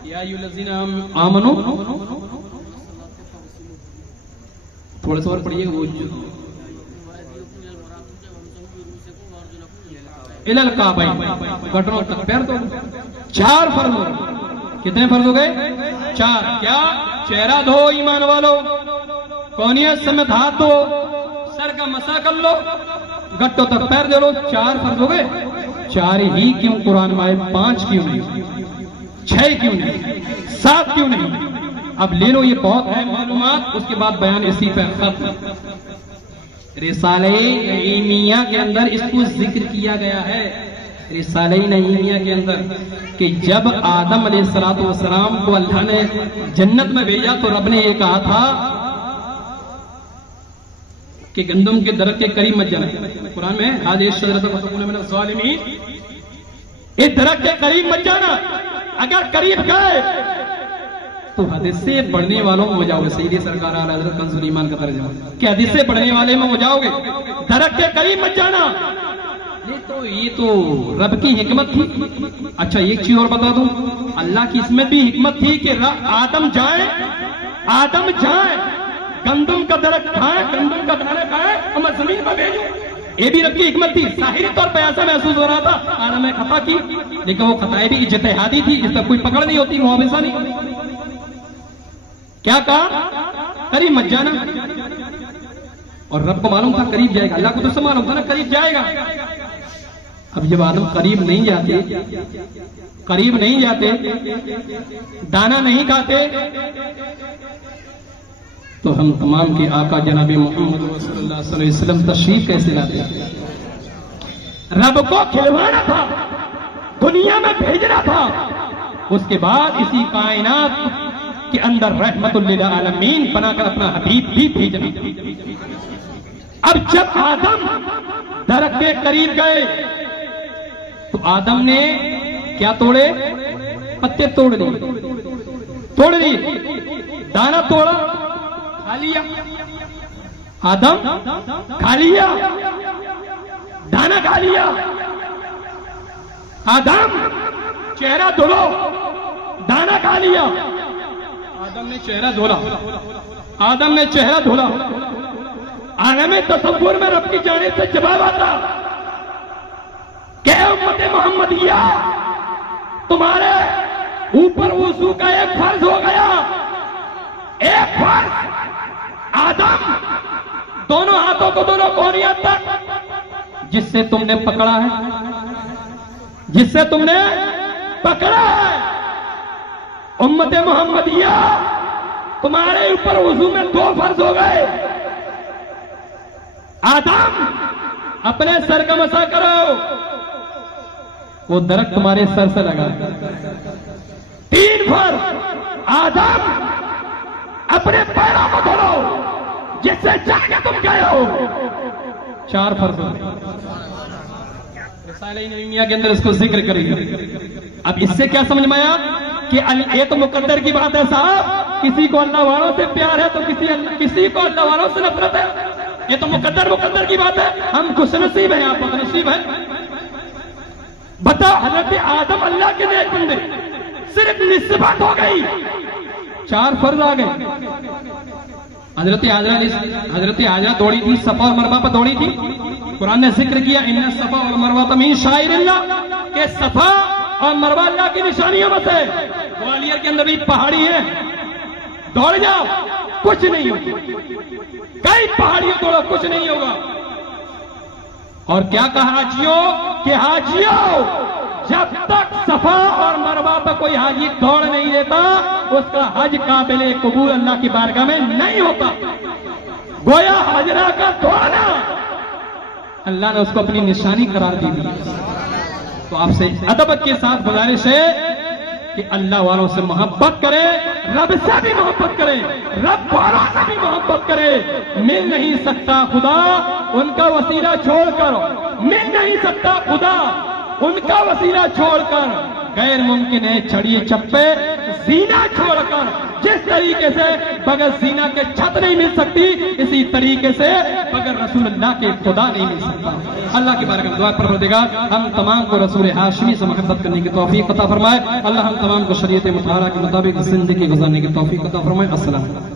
या अय्युहल्लज़ीना आमनू, थोड़ा सा और पढ़िए, वो इलल काबैन, घुटनों तक पैर दो। 4 फर्ज हो गए। कितने फर्ज हो गए? 4। क्या? चेहरा धो ईमान वालों, कौनियत समेत हाथ धो, सर का मसा कर लो, गट्टों तक पैर दे लो। 4 फर्ज हो गए। 4 ही क्यों कुरान में आए? 5 क्यों नहीं? 6 क्यों नहीं? 7 क्यों नहीं? अब ले लो, ये बहुत है मालूमात, उसके बाद बयान इसी पर खत्म। रिसाले नईमिया के अंदर इसको जिक्र किया गया है, रिसाले नईमिया के अंदर, कि जब आदम अलैहिस्सलाम को अल्लाह ने जन्नत में भेजा तो रब ने ये कहा था कि गंदम के दरख्त के करीब मत जाना। कुरान में हाज़िही शजरत फतकूना मिनज़ ज़ालिमीन, इस दरख्त के करीब मत जाना, अगर करीब गए तो हदीस से बढ़ने वालों में हो जाओगे। सैयदी सरकार आला हज़रत कंज़ुल ईमान का तर्जुमा कि हदीस से बढ़ने वाले में हो जाओगे, दरख्त के करीब मत जाना। ये तो रब की हिकमत थी। अच्छा एक चीज और बता दूं, अल्लाह की इसमें भी हिकमत थी कि आदम जाए, गंदम का दरख्त खाए, गंदम का दाना खाए और मैं जमीन पर भेजूं। ये भी रब की हिकमत थी। जाहिरी तौर पर ऐसा महसूस हो रहा था आदम ने खता की, लेकिन वो खताएं भी इज्तिहादी थी, इस पर कोई पकड़ नहीं होती, मुआवजा नहीं। क्या कहा? करीब मत जाना। और रब को मालूम था करीब जाएगा, अल्लाह को तो सब मालूम था ना करीब जाएगा। अब जब आदम करीब नहीं जाते, करीब नहीं जाते, दाना नहीं खाते, तो हम तमाम के आका जनाब मोहम्मद सल्लल्लाहु अलैहि वसल्लम तशरीफ कैसे लाते? रब को खिलवाना था, दुनिया में भेजना था, उसके बाद इसी कायनात के अंदर रहमतुल लिल आलमीन बनाकर अपना हबीब भी भेजना। अब जब आदम दरख्त के करीब गए तो आदम ने क्या तोड़े? पत्ते तोड़ दिए, दाना तोड़ा, खा लिया। आदम खा लिया, दाना खा लिया। आदम चेहरा धोलो, दाना खा लिया। आदम ने चेहरा धोला, आदम ने चेहरा धोला। आलम तसव्वुर में रब की जानिब से जवाब आता कि उम्मत मोहम्मदिया, तुम्हारे ऊपर वुज़ू का एक फर्ज हो गया। एक फर्ज, आदम दोनों हाथों को दोनों कोहनियों तक जिससे तुमने पकड़ा है, जिससे तुमने पकड़ा है, उम्मत मोहम्मदिया, तुम्हारे ऊपर वुज़ू में 2 फर्ज हो गए। आदम अपने सर का मसा करो, वो दरख्त तुम्हारे सर से लगा। 3 फर्ज, आदम अपने पैरों को धो लो, जिससे जाके तुम गए हो। 4 फर्ज रिसाले नबविया के अंदर इसको जिक्र करेंगे। अब इससे क्या समझ में आया कि ये तो मुकद्दर की बात है साहब, किसी को अल्लाह वालों से प्यार है तो किसी को अल्लाह वालों से नफरत है। ये तो मुकद्दर की बात है। हम खुशनसीब हैं, आप बदनसीब हैं। बताओ, हजरत आदम अल्लाह के नेक बंदे, सिर्फ निस्बत हो गई, 4 फर्ज आ गए। हजरत हाजरा दौड़ी थी, सफा और मरवा पर दौड़ी थी। कुरान ने जिक्र किया, इन्ना सफा और मरवा मिन शाइरिल्लाह, के सफा और मरवा अल्लाह की निशानियों में से। ग्वालियर के अंदर भी पहाड़ी है, दौड़ जाओ, कुछ नहीं होगा। कई पहाड़ियों दौड़ो, कुछ नहीं होगा। और क्या कहा हाजियों कि हाजियों, जब तक सफा और मरवा पर कोई हाजी दौड़ नहीं देता, उसका हज काबिले कबूल अल्लाह की बारगाह में नहीं होता। गोया हाजरा का दौड़ना अल्लाह ने उसको अपनी निशानी करार दी। तो आपसे अदब के साथ गुजारिश है कि अल्लाह वालों से मोहब्बत करें, रब से भी मोहब्बत करें, रब वालों से भी मोहब्बत करें। मिल नहीं सकता खुदा उनका वसीला छोड़कर, मिल नहीं सकता खुदा उनका वसीला छोड़कर, गैर मुमकिन है छड़िए चप्पे जीना छोड़कर। जिस तरीके से बगैर जीना के छत नहीं मिल सकती, इसी तरीके से बगैर रसूलुल्लाह के खुदा नहीं मिल सकता। अल्लाह की बारगाह में दुआ परवरदिगार हम तमाम को रसूल हाशमी से मोहब्बत करने की तौफीक अता फरमाए। अल्लाह हम तमाम को शरीयत मुतहरा के मुताबिक जिंदगी गुजारने की तौफीक अता फरमाए। अस्सलाम।